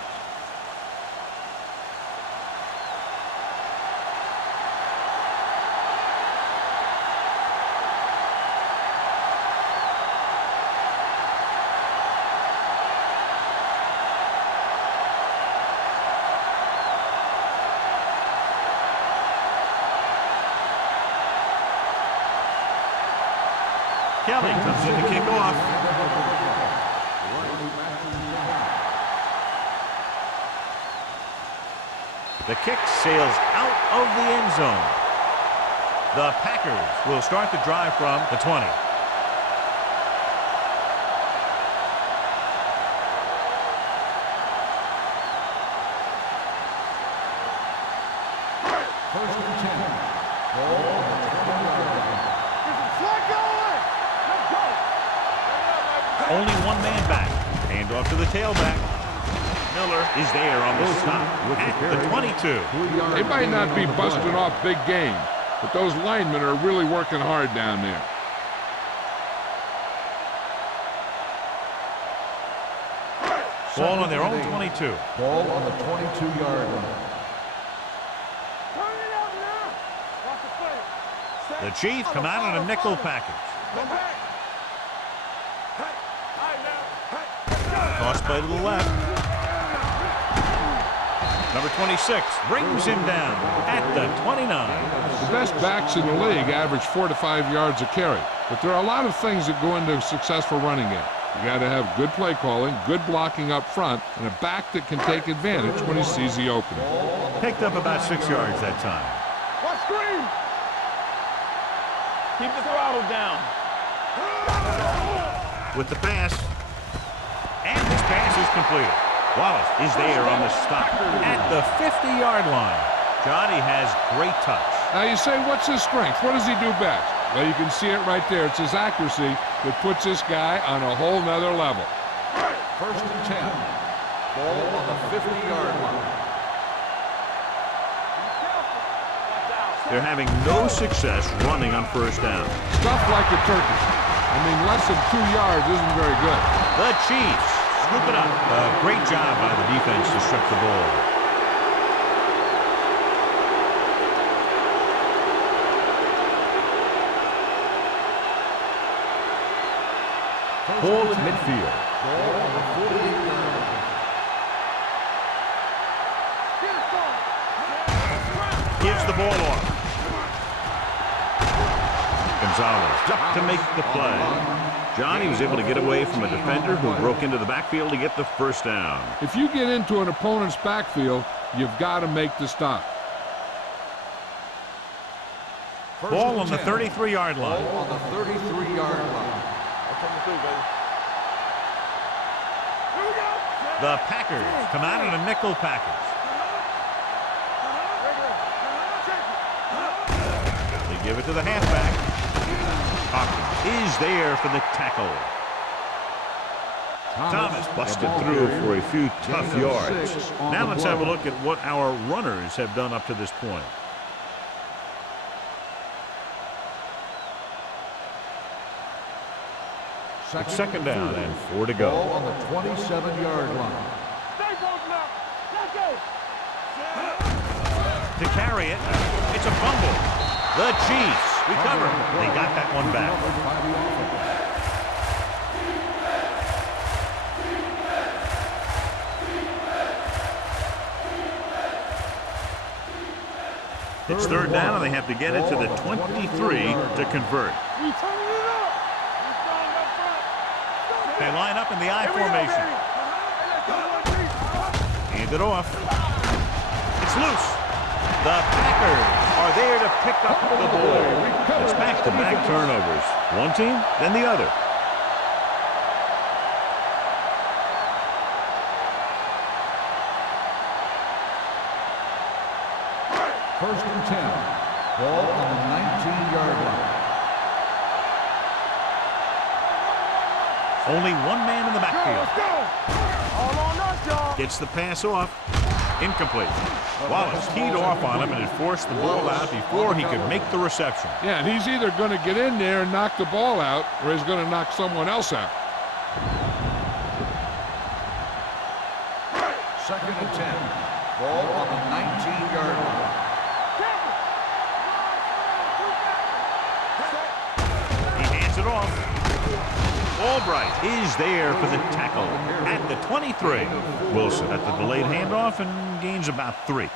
Kelly comes in to kick off. The kick sails out of the end zone. The Packers will start the drive from the 20. First and 10. Ball on the 20-yard line. Only one man back. Hand off to the tailback. Miller is there on the stop at the 22. They might not be busting off big game, but those linemen are really working hard down there. Ball on their own 22. Ball on the 22-yard line. The Chiefs come out on a nickel package. Toss play to the left. Number 26 brings him down at the 29. The best backs in the league average 4 to 5 yards a carry, but there are a lot of things that go into a successful running game. You got to have good play calling, good blocking up front, and a back that can take advantage when he sees the opening. Picked up about 6 yards that time. What screen? Keep the throttle down. With the pass. And this pass is completed. Wallace is there on the stop at the 50-yard line. Johnny has great touch. Now you say, what's his strength? What does he do best? Well, you can see it right there. It's his accuracy that puts this guy on a whole nother level. First and 10. Ball on the 50-yard line. They're having no success running on first down. Stuff like the turkey. I mean, less than 2 yards isn't very good. The Chiefs scoop it up. A great job by the defense to strip the ball. Ball at midfield. Ball on the 48-yard line. Gives the ball off. Gonzalez up to make the play. Johnny was able to get away from a defender who broke into the backfield to get the first down. If you get into an opponent's backfield, you've got to make the stop. Ball on the 33-yard line. Ball on the 33-yard line. The Packers come out in a nickel package. They give it to the halfback. Hopkins is there for the tackle. Thomas busted through for a few tough yards. Now let's have a look at what our runners have done up to this point. It's second down and 4 to go. Ball on the 27-yard line. To carry it, it's a fumble. The Chiefs recover. They got that one back. It's third down, and they have to get it to the 23 to convert. They line up in the I formation. Hand it off. It's loose. The Packers are there to pick up the ball. It's back-to-back turnovers. One team, then the other. First and 10. Ball on the 19-yard line. Only one man in the backfield. Gets the pass off. Incomplete. Wallace keyed off on him and had forced the ball out before he could make the reception. Yeah, and he's either going to get in there and knock the ball out, or he's going to knock someone else out. Second and 10. Ball on the 19-yard line. He hands it off. Albright is there for the tackle at the 23. Wilson at the delayed handoff and gains about 3.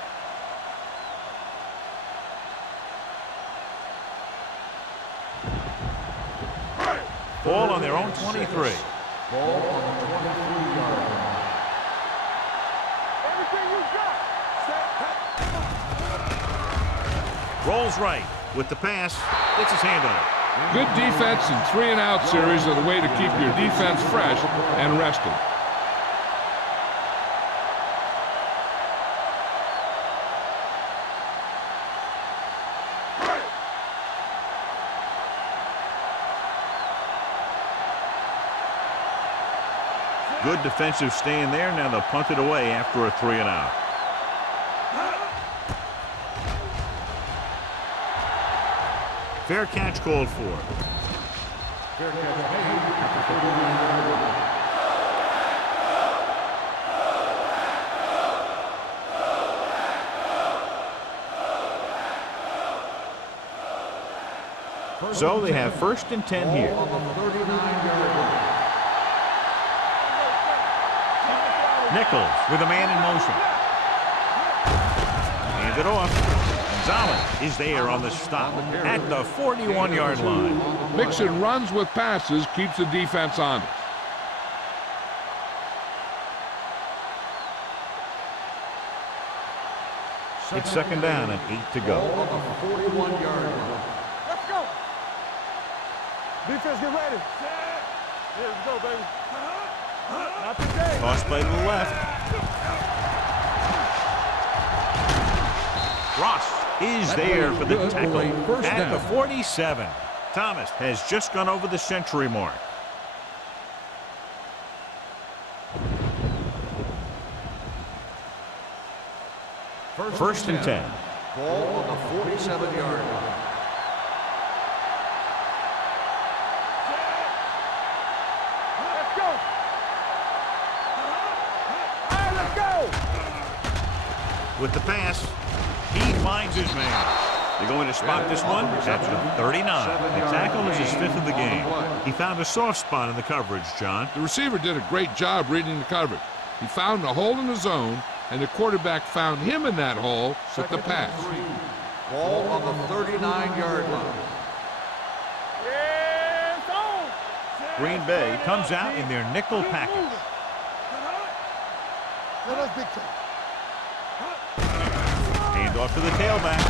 Ball on their own 23. Ball on the 23-yard line. Rolls right with the pass. Gets his hand on it. Good defense and 3-and-out series are the way to keep your defense fresh and rested. Good defensive stand there. Now they'll punt it away after a 3-and-out. Fair catch called for. Fair catch made at the 39-yard line. So they have first and 10 here. Ball on the 39-yard line. Nichols with a man in motion. Hand it off. Gonzalez is there on the stop at the 41-yard line. Mixing runs with passes keeps the defense honest. It's second down and 8 to go. Ball on the 41-yard line. Let's go. Defense, get ready. Here we go, baby. Not today. Toss play to the left. Ross is there for the tackle at the 47. Thomas has just gone over the century mark. First and 10. Ball on the 47-yard line. Let's go. Hey, let's go. With the pass, he finds his man. They're going to spot this one at the 39. The tackle is his 5th of the game. He found a soft spot in the coverage, John. The receiver did a great job reading the coverage. He found a hole in the zone, and the quarterback found him in that hole with the pass. Ball on the 39-yard line. Yes, on. Green Bay comes out in their nickel package. Let us big time. Hand off to the tailback.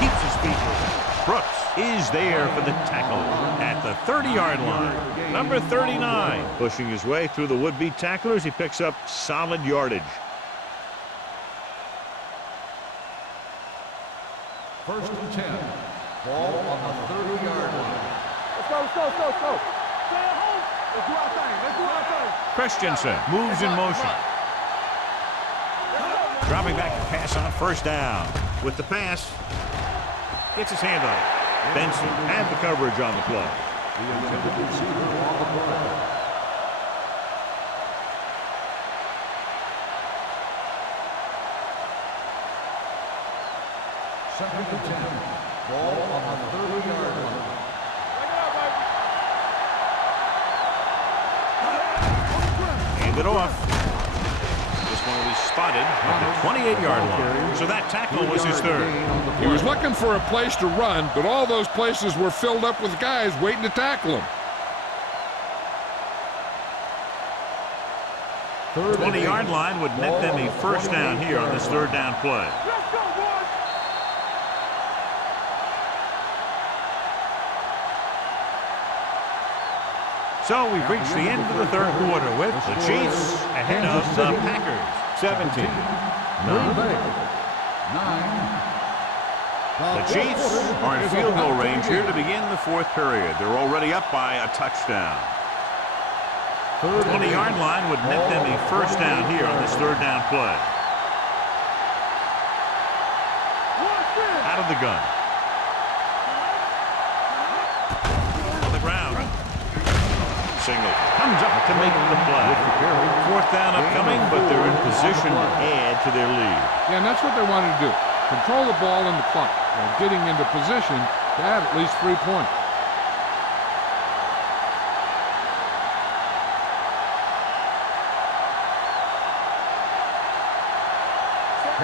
Keeps his feet moving. Brooks is there for the tackle at the 30-yard line. Number 39. Pushing his way through the would-be tacklers, he picks up solid yardage. First and 10. Ball on the 30-yard line. Let's go, let's go, let's go, let's go. Stay at home. Let's do our thing. Let's do our thing. Christensen moves in motion. Dropping back to pass on first down. With the pass, gets his hand on it. Benson had the coverage on the play. The intended receiver on the play. Second and 10. Ball on the 30-yard line. Bring it up, baby. Hand it off. This one will be spotted at the 28-yard line. So that tackle was his 3rd. He was looking for a place to run, but all those places were filled up with guys waiting to tackle him. 20-yard line would net them a first down here on this 3rd down play. Let's go, boys. So we've reached the end of the 3rd quarter with the Chiefs ahead of the Packers. 17. Green Bay, 9. The Chiefs are in field goal range here to begin the 4th period. They're already up by a touchdown. 20-yard line would net them a first down here on this 3rd down play. Out of the gun. On the ground. Single comes up to make the play. 4th down upcoming, but they're in position to add to their lead. Yeah, and that's what they wanted to do. Control the ball and the clock while getting into position to add at least 3 points.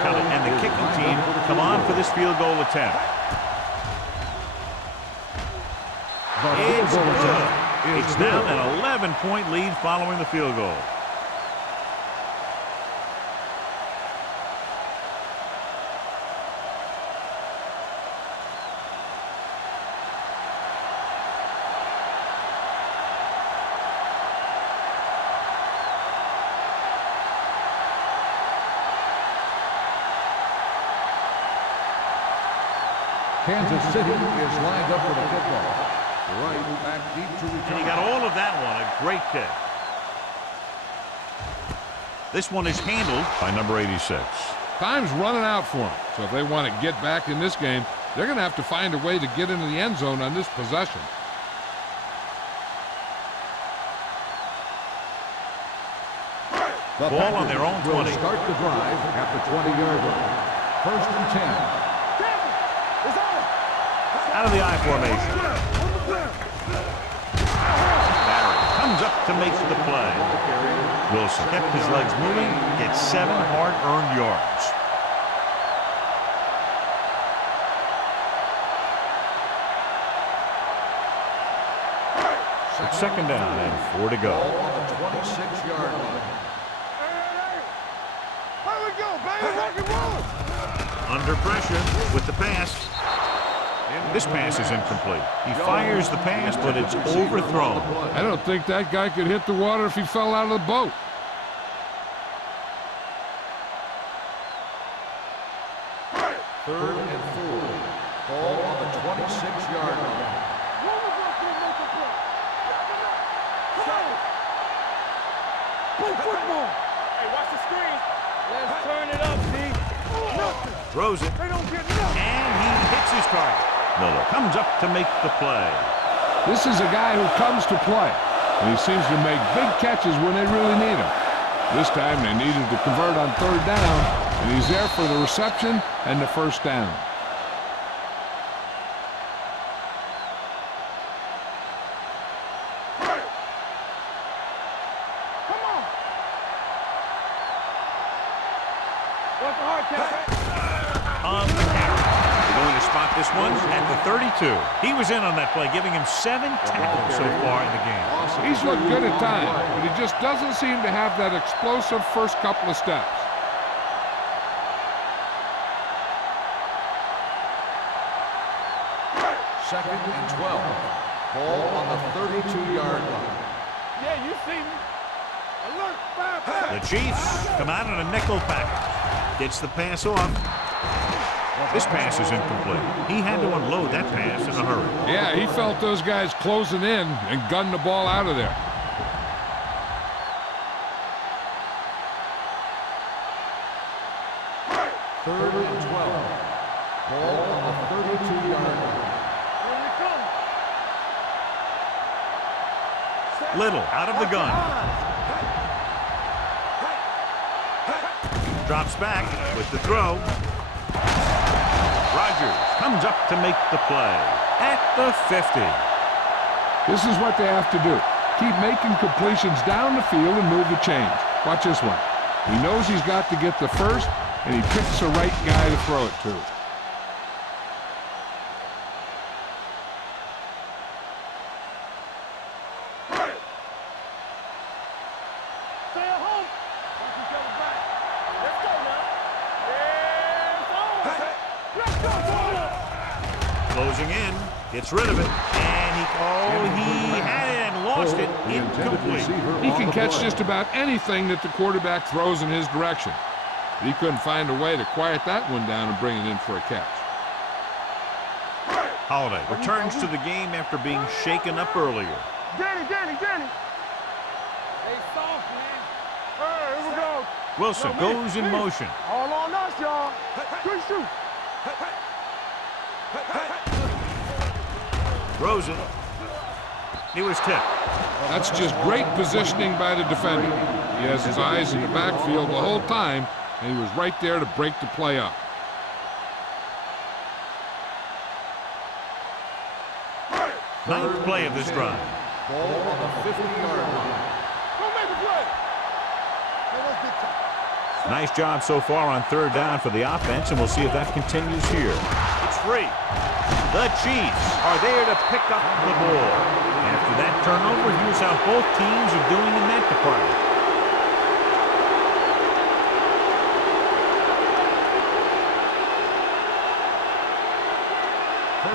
And the kicking team come on for this field goal attempt. It's good. It's now an 11-point lead following the field goal. Kansas City is lined up for the kickoff. Right back deep to return. And he got all of that one. A great kick. This one is handled by number 86. Time's running out for them. So if they want to get back in this game, they're going to have to find a way to get into the end zone on this possession. The Ball on their own Packers 20. will start the drive at the 20-yard line. First and 10. Out of the I formation. Barry comes up to make the play. Wilson kept his legs moving, gets 7 hard-earned yards. It's 2nd down and 4 to go. Ball on the 26-yard line. Here we go, baby. Rock and roll. Under pressure with the pass. This pass is incomplete. He fires the pass, but it's overthrown. I don't think that guy could hit the water if he fell out of the boat. Third and 4. Ball on the 26-yard line. Play football. Hey, watch the screen. Let's turn it up, D. Nothing. Throws it. They don't get nothing. And he hits his target. Miller comes up to make the play. This is a guy who comes to play, and he seems to make big catches when they really need him. This time they needed to convert on third down, and he's there for the reception and the first down. Come on. What's the hard count? On the carry. They're going to spot this one at the 32. He was in on that play, giving him 7 tackles so far in the game. He's looked good at times, but he just doesn't seem to have that explosive first couple of steps. Second and 12. Ball on the 32-yard line. Yeah, you see me. Alert, 5 pass. The Chiefs come out in a nickel package. Gets the pass off. This pass is incomplete. He had to unload that pass in a hurry. Yeah, he felt those guys closing in and gunned the ball out of there. Third and 12. Ball on the 32-yard line. Here we come. Little out of the gun. Drops back with the throw. Rodgers comes up to make the play at the 50. This is what they have to do. Keep making completions down the field and move the chains. Watch this one. He knows he's got to get the first, and he picks the right guy to throw it to. Stay at home. Watch each other back. Let's go now. Yeah, let's go, boy. Closing in, gets rid of it, and he had it and lost it. The intended Incomplete. receiver He on can the catch play. just about anything that the quarterback throws in his direction. But he couldn't find a way to quiet that one down and bring it in for a catch. Holiday returns to the game after being shaken up earlier. Danny. They soft, man. Hey, here we go. Wilson goes in motion. All on us, y'all. Good shoot. Throws it. He was tipped. That's just great positioning by the defender. He has his eyes in the backfield the whole time, and he was right there to break the play up. Ninth play of this drive. Ball on the 50-yard line. Go make a play. Hey, let's get top. Nice job so far on third down for the offense, and we'll see if that continues here. It's free. The Chiefs are there to pick up the ball. After that turnover, here's how both teams are doing in that department.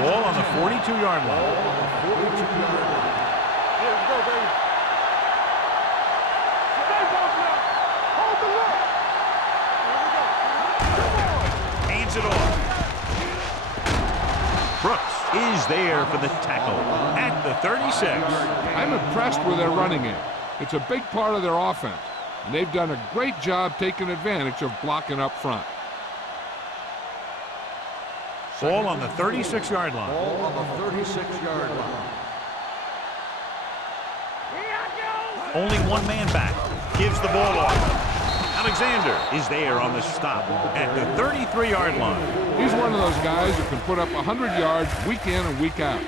Ball on the 42-yard line. Ball on the 42-yard line. Here we go, baby. Stay both now. Hold the look. Here we go. Come on. Hands it off. Brooks is there for the tackle at the 36. I'm impressed with their running game. It's a big part of their offense, and they've done a great job taking advantage of blocking up front. Ball on the 36-yard line. Ball on the 36-yard line. Here I go. Only one man back. Gives the ball off. Alexander is there on the stop at the 33-yard line. He's one of those guys who can put up 100 yards week in and week out.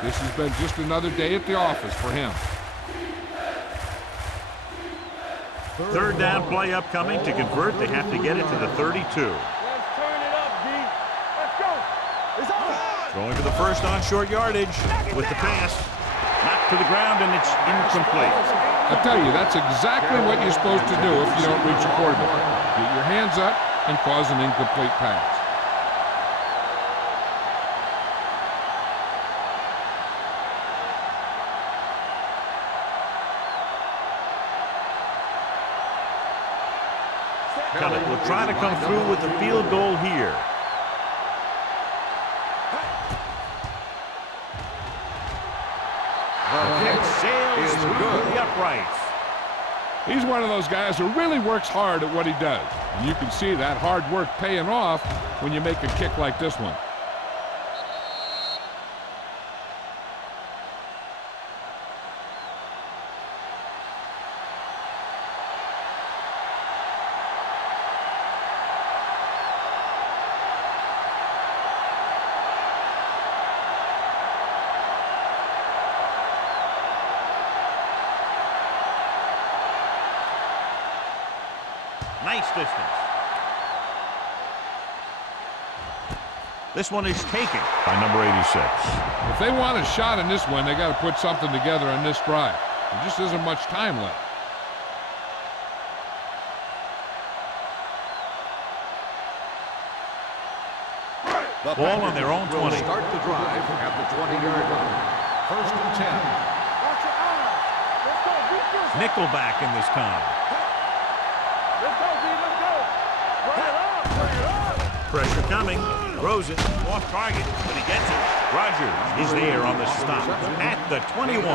This has been just another day at the office for him. Third down play upcoming. To convert, they have to get it to the 32. Let's turn it up, D. Let's go. It's on. Throwing to the first on short yardage with the pass. Knocked to the ground, and it's incomplete. I tell you, that's exactly what you're supposed to do if you don't reach a quarterback. Get your hands up and cause an incomplete pass. Kellett will try to come through with the field goal here. He's one of those guys who really works hard at what he does. And you can see that hard work paying off when you make a kick like this one. Nice distance. This one is taken by number 86. If they want a shot in this one, they got to put something together on this drive. There just isn't much time left. The ball on their own 20. Start the drive at the 20-yard line. First and 10. Watch your eyes. Let's go. Defense. Nickelback in this time. Let's go, D. Let's go. Bring it up. Bring it up. Pressure coming. Throws it. Off target, but he gets it. Rogers is there on the stop at the 21.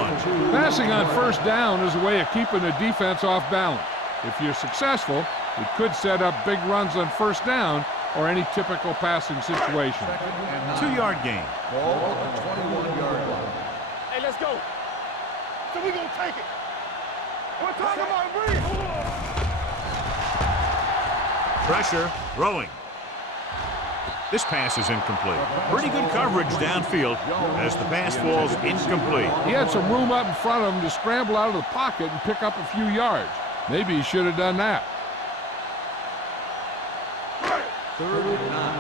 Passing on first down is a way of keeping the defense off balance. If you're successful, it could set up big runs on first down or any typical passing situation. 2-yard gain. Ball at the 21-yard line. Hey, let's go. So we gonna take it. We're talking about breathe. Pressure, throwing. This pass is incomplete. Pretty good coverage downfield as the pass falls incomplete. He had some room up in front of him to scramble out of the pocket and pick up a few yards. Maybe he should have done that. Third and 9.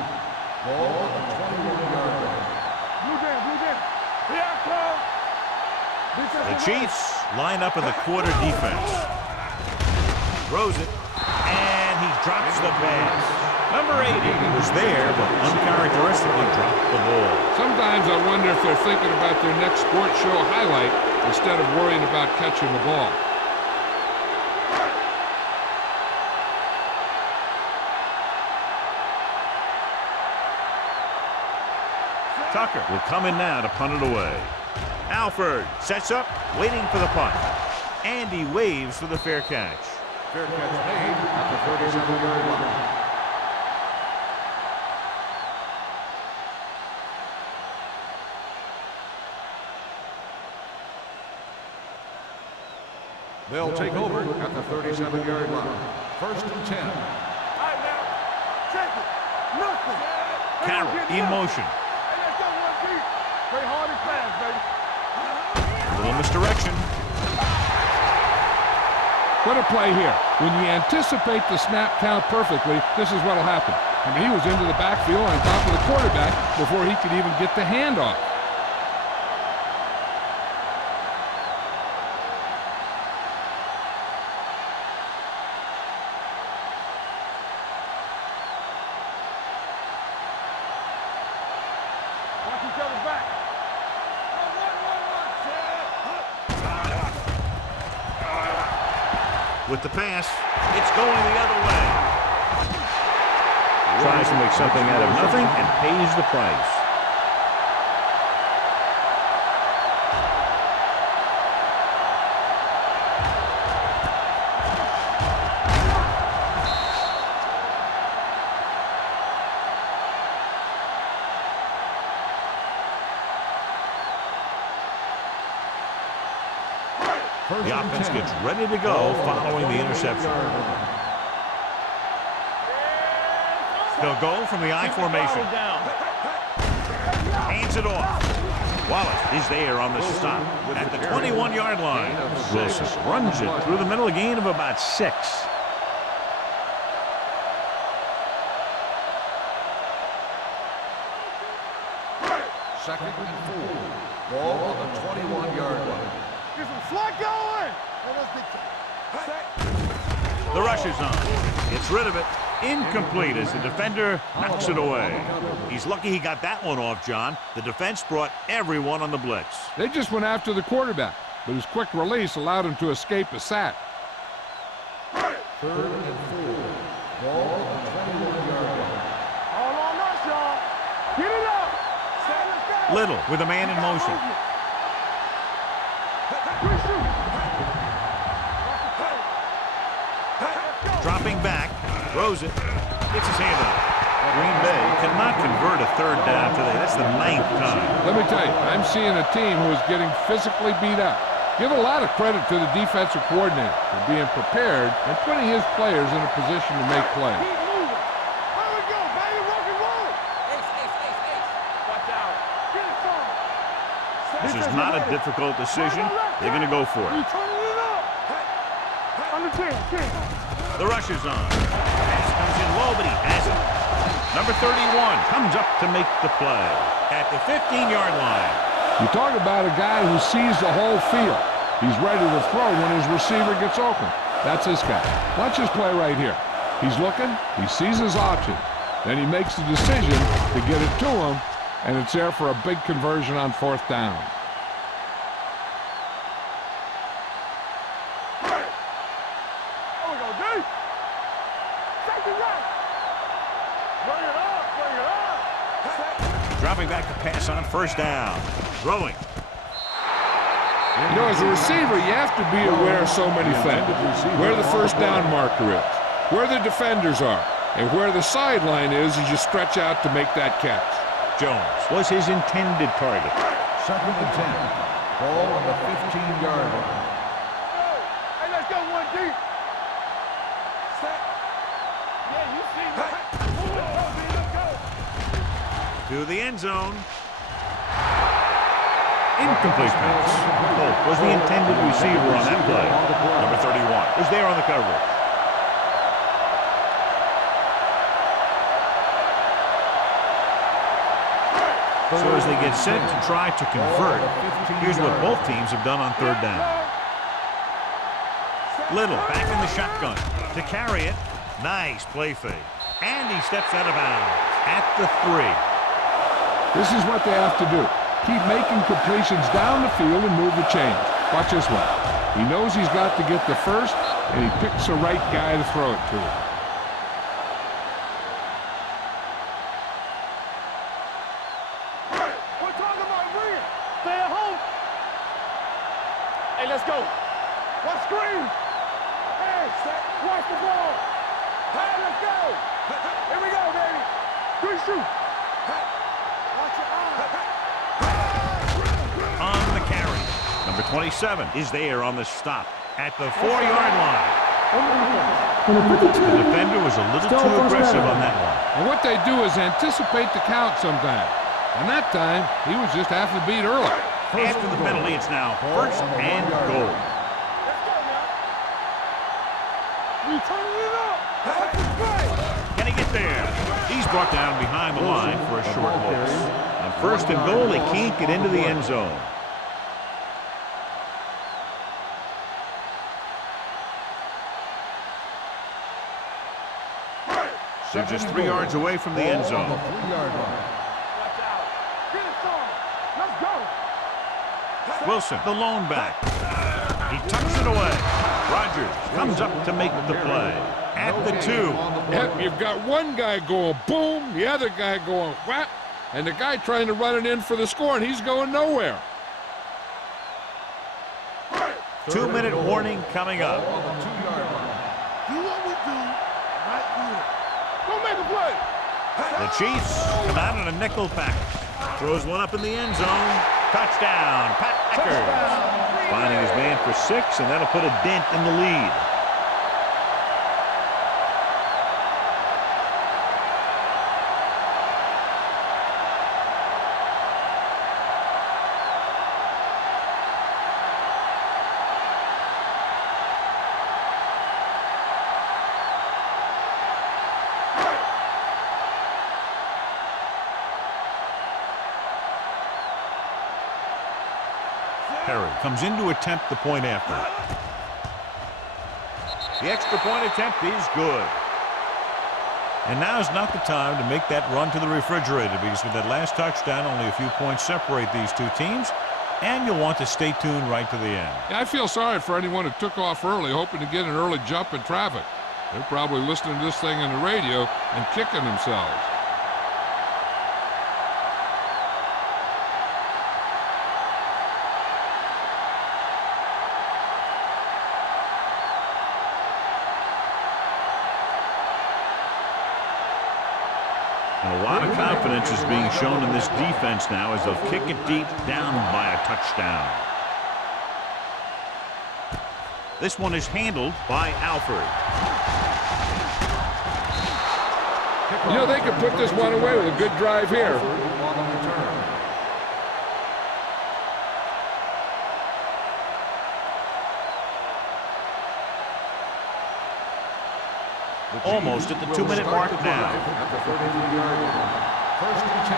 Ball at the 21-yard line. Blue jam, blue jam. Here I come. The Chiefs line up in the quarter defense. Throws it, and he drops the pass. Number 80 was there, but uncharacteristically dropped the ball. Sometimes I wonder if they're thinking about their next sports show highlight instead of worrying about catching the ball. Tucker will come in now to punt it away. Alford sets up, waiting for the punt. And he waves for the fair catch. Fair catch made at the 37-yard line. They'll take over at the 37-yard line. First and 10. All right, now. Check it. Nothing. Carroll in motion. Hey, let's go, 1 deep. Play hard and fast, baby. A little misdirection. What a play here. When you anticipate the snap count perfectly, this is what will happen. I mean, he was into the backfield on top of the quarterback before he could even get the handoff. Watch each other back. With the pass, it's going the other way. Tries to make something out of nothing and pays the price. The offense gets ready to go following the interception. They'll go from the I formation. Hands it off. Wallace is there on the stop at the 21-yard line. Wilson runs it through the middle, a gain of about 6. Second and 4. Ball on the 21-yard line. Get some slot going. Hey, let's get The rush is on. Gets rid of it. Incomplete as the defender knocks it away. He's lucky he got that one off, John. The defense brought everyone on the blitz. They just went after the quarterback, but his quick release allowed him to escape a sack. Third and 4. Ball on the 21-yard line. all on us, y'all. Get it up. Let's go. Little with a man in motion. Good shoot. Throws it. Gets his hand up. Green Bay cannot convert a third down today. That's the 9th time. Let me tell you, I'm seeing a team who is getting physically beat up. Give a lot of credit to the defensive coordinator for being prepared and putting his players in a position to make plays. Keep moving. Here we go, baby. Rock and roll. Ace. Watch out. Get it from. This is not a difficult decision. They're going to go for You it. turning it up. Under 10. The rush is on. Pass comes in low, but he has it. Number 31 comes up to make the play at the 15-yard line. You talk about a guy who sees the whole field. He's ready to throw when his receiver gets open. That's this guy. Watch his play right here. He's looking, he sees his option. Then he makes the decision to get it to him, and it's there for a big conversion on 4th down. There we go, D. Safety right. Bring it up. Dropping back to pass on 1st down. Throwing. You know, as a receiver, you have to be aware of so many things. Where the 1st down marker is, where the defenders are, and where the sideline is as you stretch out to make that catch. Jones was his intended target. 2nd and 10. Ball on the 15-yard line. Hey, let's go, 1D. Set. Yeah, you see that. Let's go. To the end zone. Incomplete pass. Oh, was the intended receiver on that play. Number 31 was there on the coverage. So as they get set to try to convert, here's what both teams have done on 3rd down. Little back in the shotgun to carry it. Nice play fake. And he steps out of bounds at the 3. This is what they have to do. Keep making completions down the field and move the chains. Watch this one. He knows he's got to get the first, and he picks the right guy to throw it to. We're talking about Reed. Stay at home. Hey, let's go. One screen. Hey, watch the ball. Hey, let's go. Here we go, baby. Good shoot. Watch your eyes. On the carry. Number 27 is there on the stop at the 4-yard line. The defender was a little too aggressive on that one. And what they do is anticipate the count sometimes. And that time, he was just half a beat early. After the penalty, it's now 1st and goal. Let's go now. We turning it up. That's the play. Can he get there? He's brought down behind the line for a short loss. On 1st and goal, they can't get into the end zone. They're just 3 yards away from the end zone. Watch out. Get it started. Let's go. Wilson, the lone back. He tucks it away. Rodgers comes up to make the play at the 2. Yep, you've got one guy going boom, the other guy going whap, and the guy trying to run it in for the score, and he's going nowhere. 2-minute warning coming up. Do what we do right here. Go make a play. The Chiefs come out in a nickel package. Throws one up in the end zone. Touchdown, Packers. Finding his man for 6, and that'll put a dent in the lead. Perry comes in to attempt the point after. The extra point attempt is good. And now's not the time to make that run to the refrigerator, because with that last touchdown, only a few points separate these two teams, and you'll want to stay tuned right to the end. I feel sorry for anyone who took off early, hoping to get an early jump in traffic. They're probably listening to this thing on the radio and kicking themselves. A lot of confidence is being shown in this defense now as they'll kick it deep down by a touchdown. This one is handled by Alford. You know, they could put this one away with a good drive here. Almost at the 2-minute mark now. At the 33-yard line. First and 10.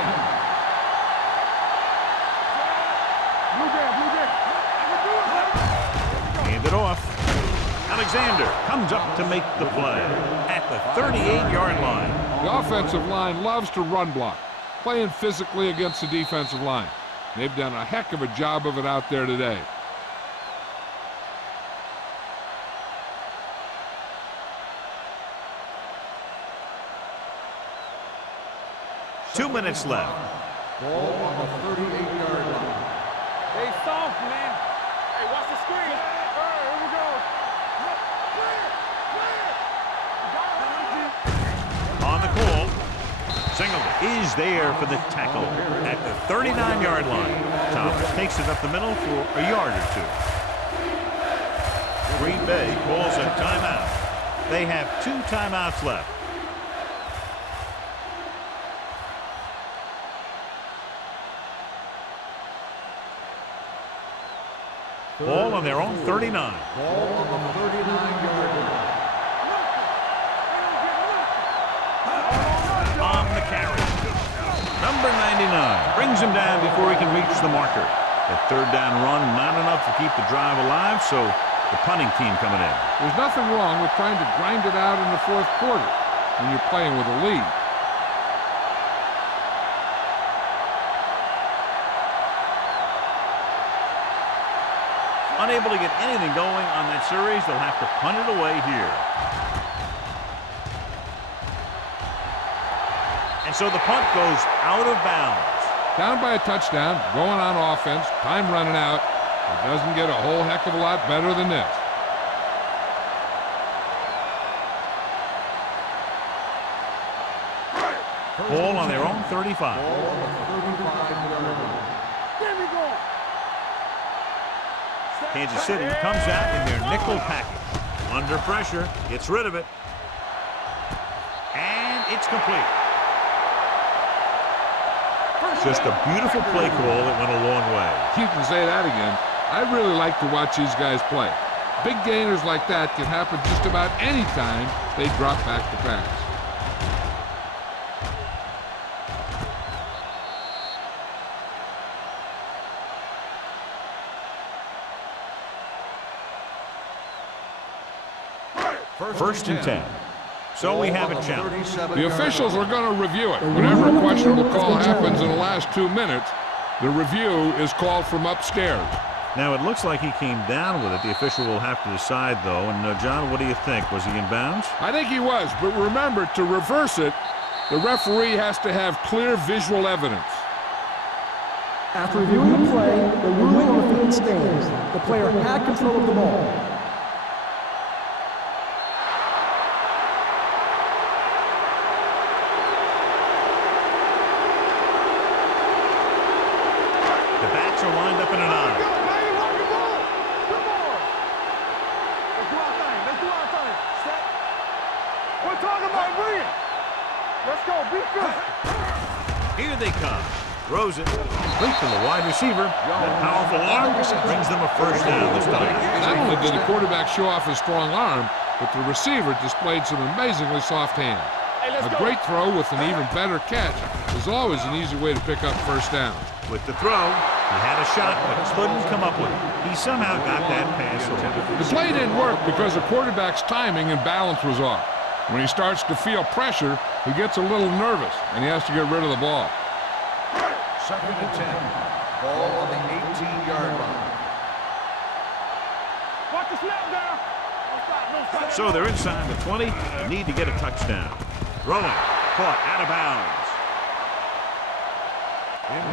Hand it off. Alexander comes up to make the play at the 38-yard line. The offensive line loves to run block, playing physically against the defensive line. They've done a heck of a job of it out there today. Two minutes left. Ball on the 38-yard line. Hey, soft, man. Hey, watch the screen. All right, here we go. On the call, Singleton is there for the tackle at the 39-yard line. Thomas takes it up the middle for a yard or two. Green Bay calls a timeout. They have 2 timeouts left. Ball on their own 39. Ball on the 39-yard line. On the carry. Number 99 brings him down before he can reach the marker. That third down run not enough to keep the drive alive, so the punting team coming in. There's nothing wrong with trying to grind it out in the fourth quarter when you're playing with a lead. Unable to get anything going on that series, they'll have to punt it away here. And so the punt goes out of bounds. Down by a touchdown, going on offense, time running out. It doesn't get a whole heck of a lot better than this. Ball on their own 35. Ball on the 35-yard line. There we go. Kansas City comes out in their nickel package. Under pressure, gets rid of it. And it's complete. Just a beautiful play call that went a long way. You can say that again. I really like to watch these guys play. Big gainers like that can happen just about any time they drop back to pass. First and 10. So we have a challenge. The officials are going to review it. Whenever a questionable call happens in the last 2 minutes, the review is called from upstairs. Now, it looks like he came down with it. The official will have to decide, though. And, John, what do you think? Was he in bounds? I think he was, but remember, to reverse it, the referee has to have clear visual evidence. After reviewing the play, the ruling on the field stands. The player had control of the ball. The backs are lined up in an eye. Go, baby, rock the ball. Come on. Let's do our thing. Let's do our thing. Set. We're talking about win. Let's go. Be good. Here they come. Throws it. Complete to the wide receiver. That powerful arm brings them a first down this time. Not only did the quarterback show off his strong arm, but the receiver displayed some amazingly soft hands. A great throw with an even better catch is always an easy way to pick up first down. With the throw, he had a shot but couldn't come up with it. He somehow got that pass over. The play didn't work because the quarterback's timing and balance was off. When he starts to feel pressure, he gets a little nervous, and he has to get rid of the ball. Second and 10. Ball on the 18-yard line. Watch the snap down. No stop. So they're inside the 20. They need to get a touchdown. Throwing. Caught out of bounds.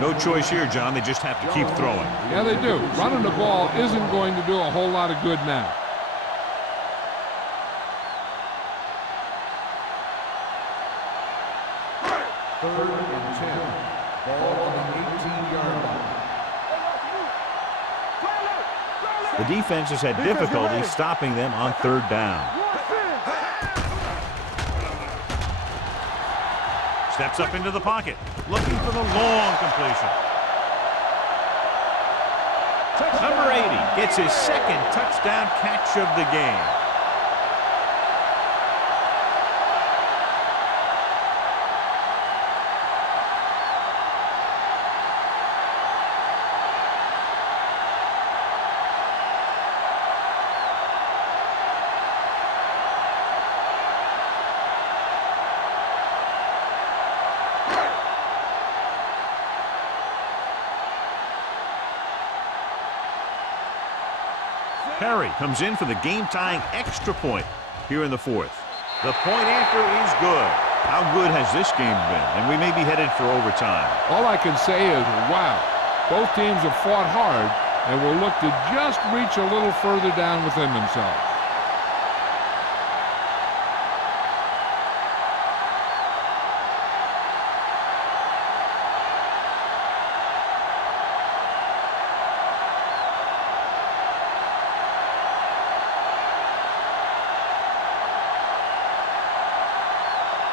No choice here, John. They just have to keep throwing. Yeah, they do. Running the ball isn't going to do a whole lot of good now. 3rd and 10. Ball on the 18-yard line. The defense has had difficulty stopping them on 3rd down. Steps up into the pocket, looking for the long completion. Number 80 gets his 2nd touchdown catch of the game. Perry comes in for the game-tying extra point here in the 4th. The point after is good. How good has this game been? And we may be headed for overtime. All I can say is, wow. Both teams have fought hard and will look to just reach a little further down within themselves.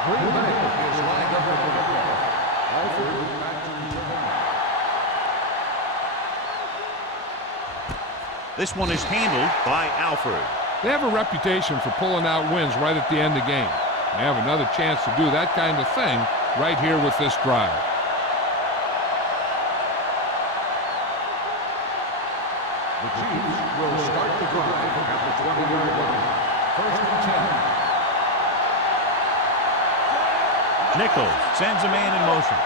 Green Bay is lined up at the football. Alford back to return. This one is handled by Alford. They have a reputation for pulling out wins right at the end of the game. They have another chance to do that kind of thing right here with this drive. The Chiefs will start the drive at the 20-yard line. 1st and 10. Nichols sends a man in motion.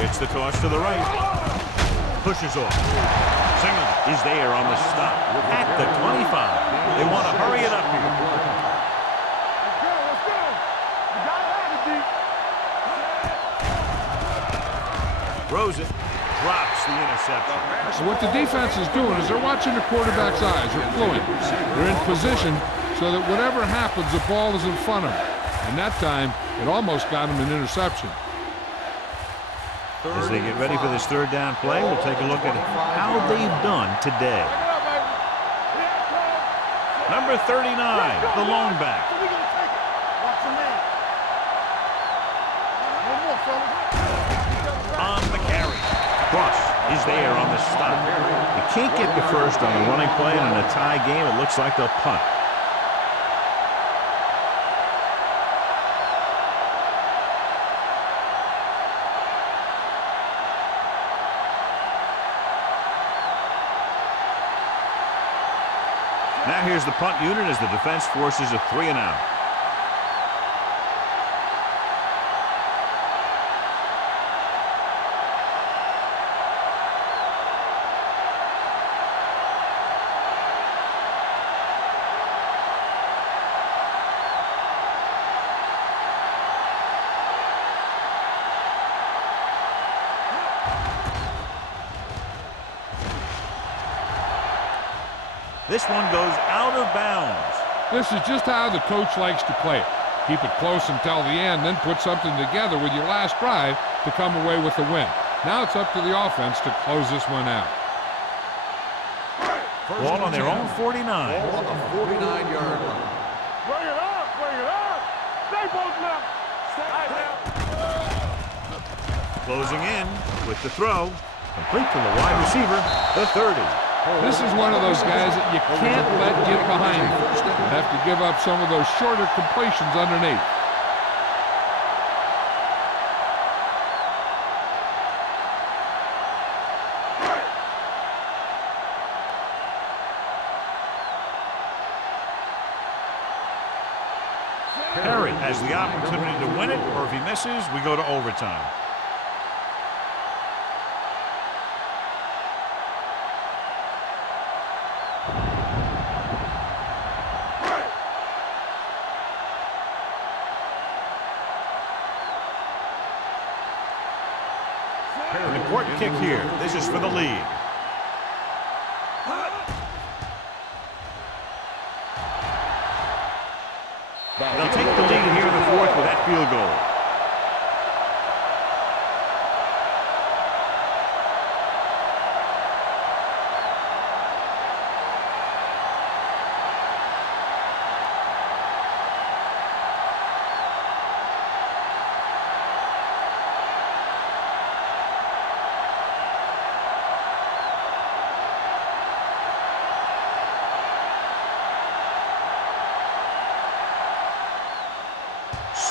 Gets the toss to the right. Pushes off. Singer is there on the stop at the 25. They want to hurry it up here. Let's go. You got to have it, D. Throws it. Drops the interception. So what the defense is doing is they're watching the quarterback's eyes. They're fluent. They're in position so that whatever happens, the ball is in front of them. And that time, it almost got him an interception. As they get ready for this 3rd down play, we'll take a look at how they've done today. Number 39, the lone back. We're going to take it. Watch your man. One more, fellas. On the carry. Cross is there on the stop. You can't get the first on the running play, and in a tie game, it looks like they'll punt. Now here's the punt unit as the defense forces a 3-and-out. This one goes out of bounds. This is just how the coach likes to play it. Keep it close until the end, then put something together with your last drive to come away with the win. Now it's up to the offense to close this one out. Ball on their own 49. Ball on the 49-yard line. Bring it up. Bring it up. Stay both left. Closing in with the throw. Complete to the wide receiver, the 30. This is one of those guys that you can't let get behind you. You have to give up some of those shorter completions underneath. Perry has the opportunity to win it, or if he misses, we go to overtime. An important kick here. This is for the lead. They'll take the lead here in the fourth with that field goal.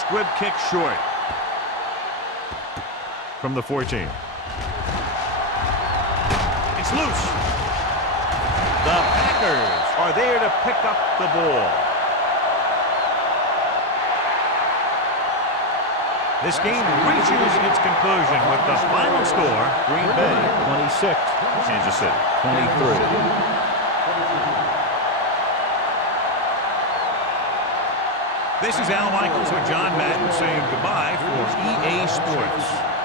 Squib kick short from the 14. It's loose. The Packers are there to pick up the ball. This game reaches its conclusion with the final score, Green Bay 26, Kansas City 23. This is Al Michaels with John Madden saying goodbye for EA Sports.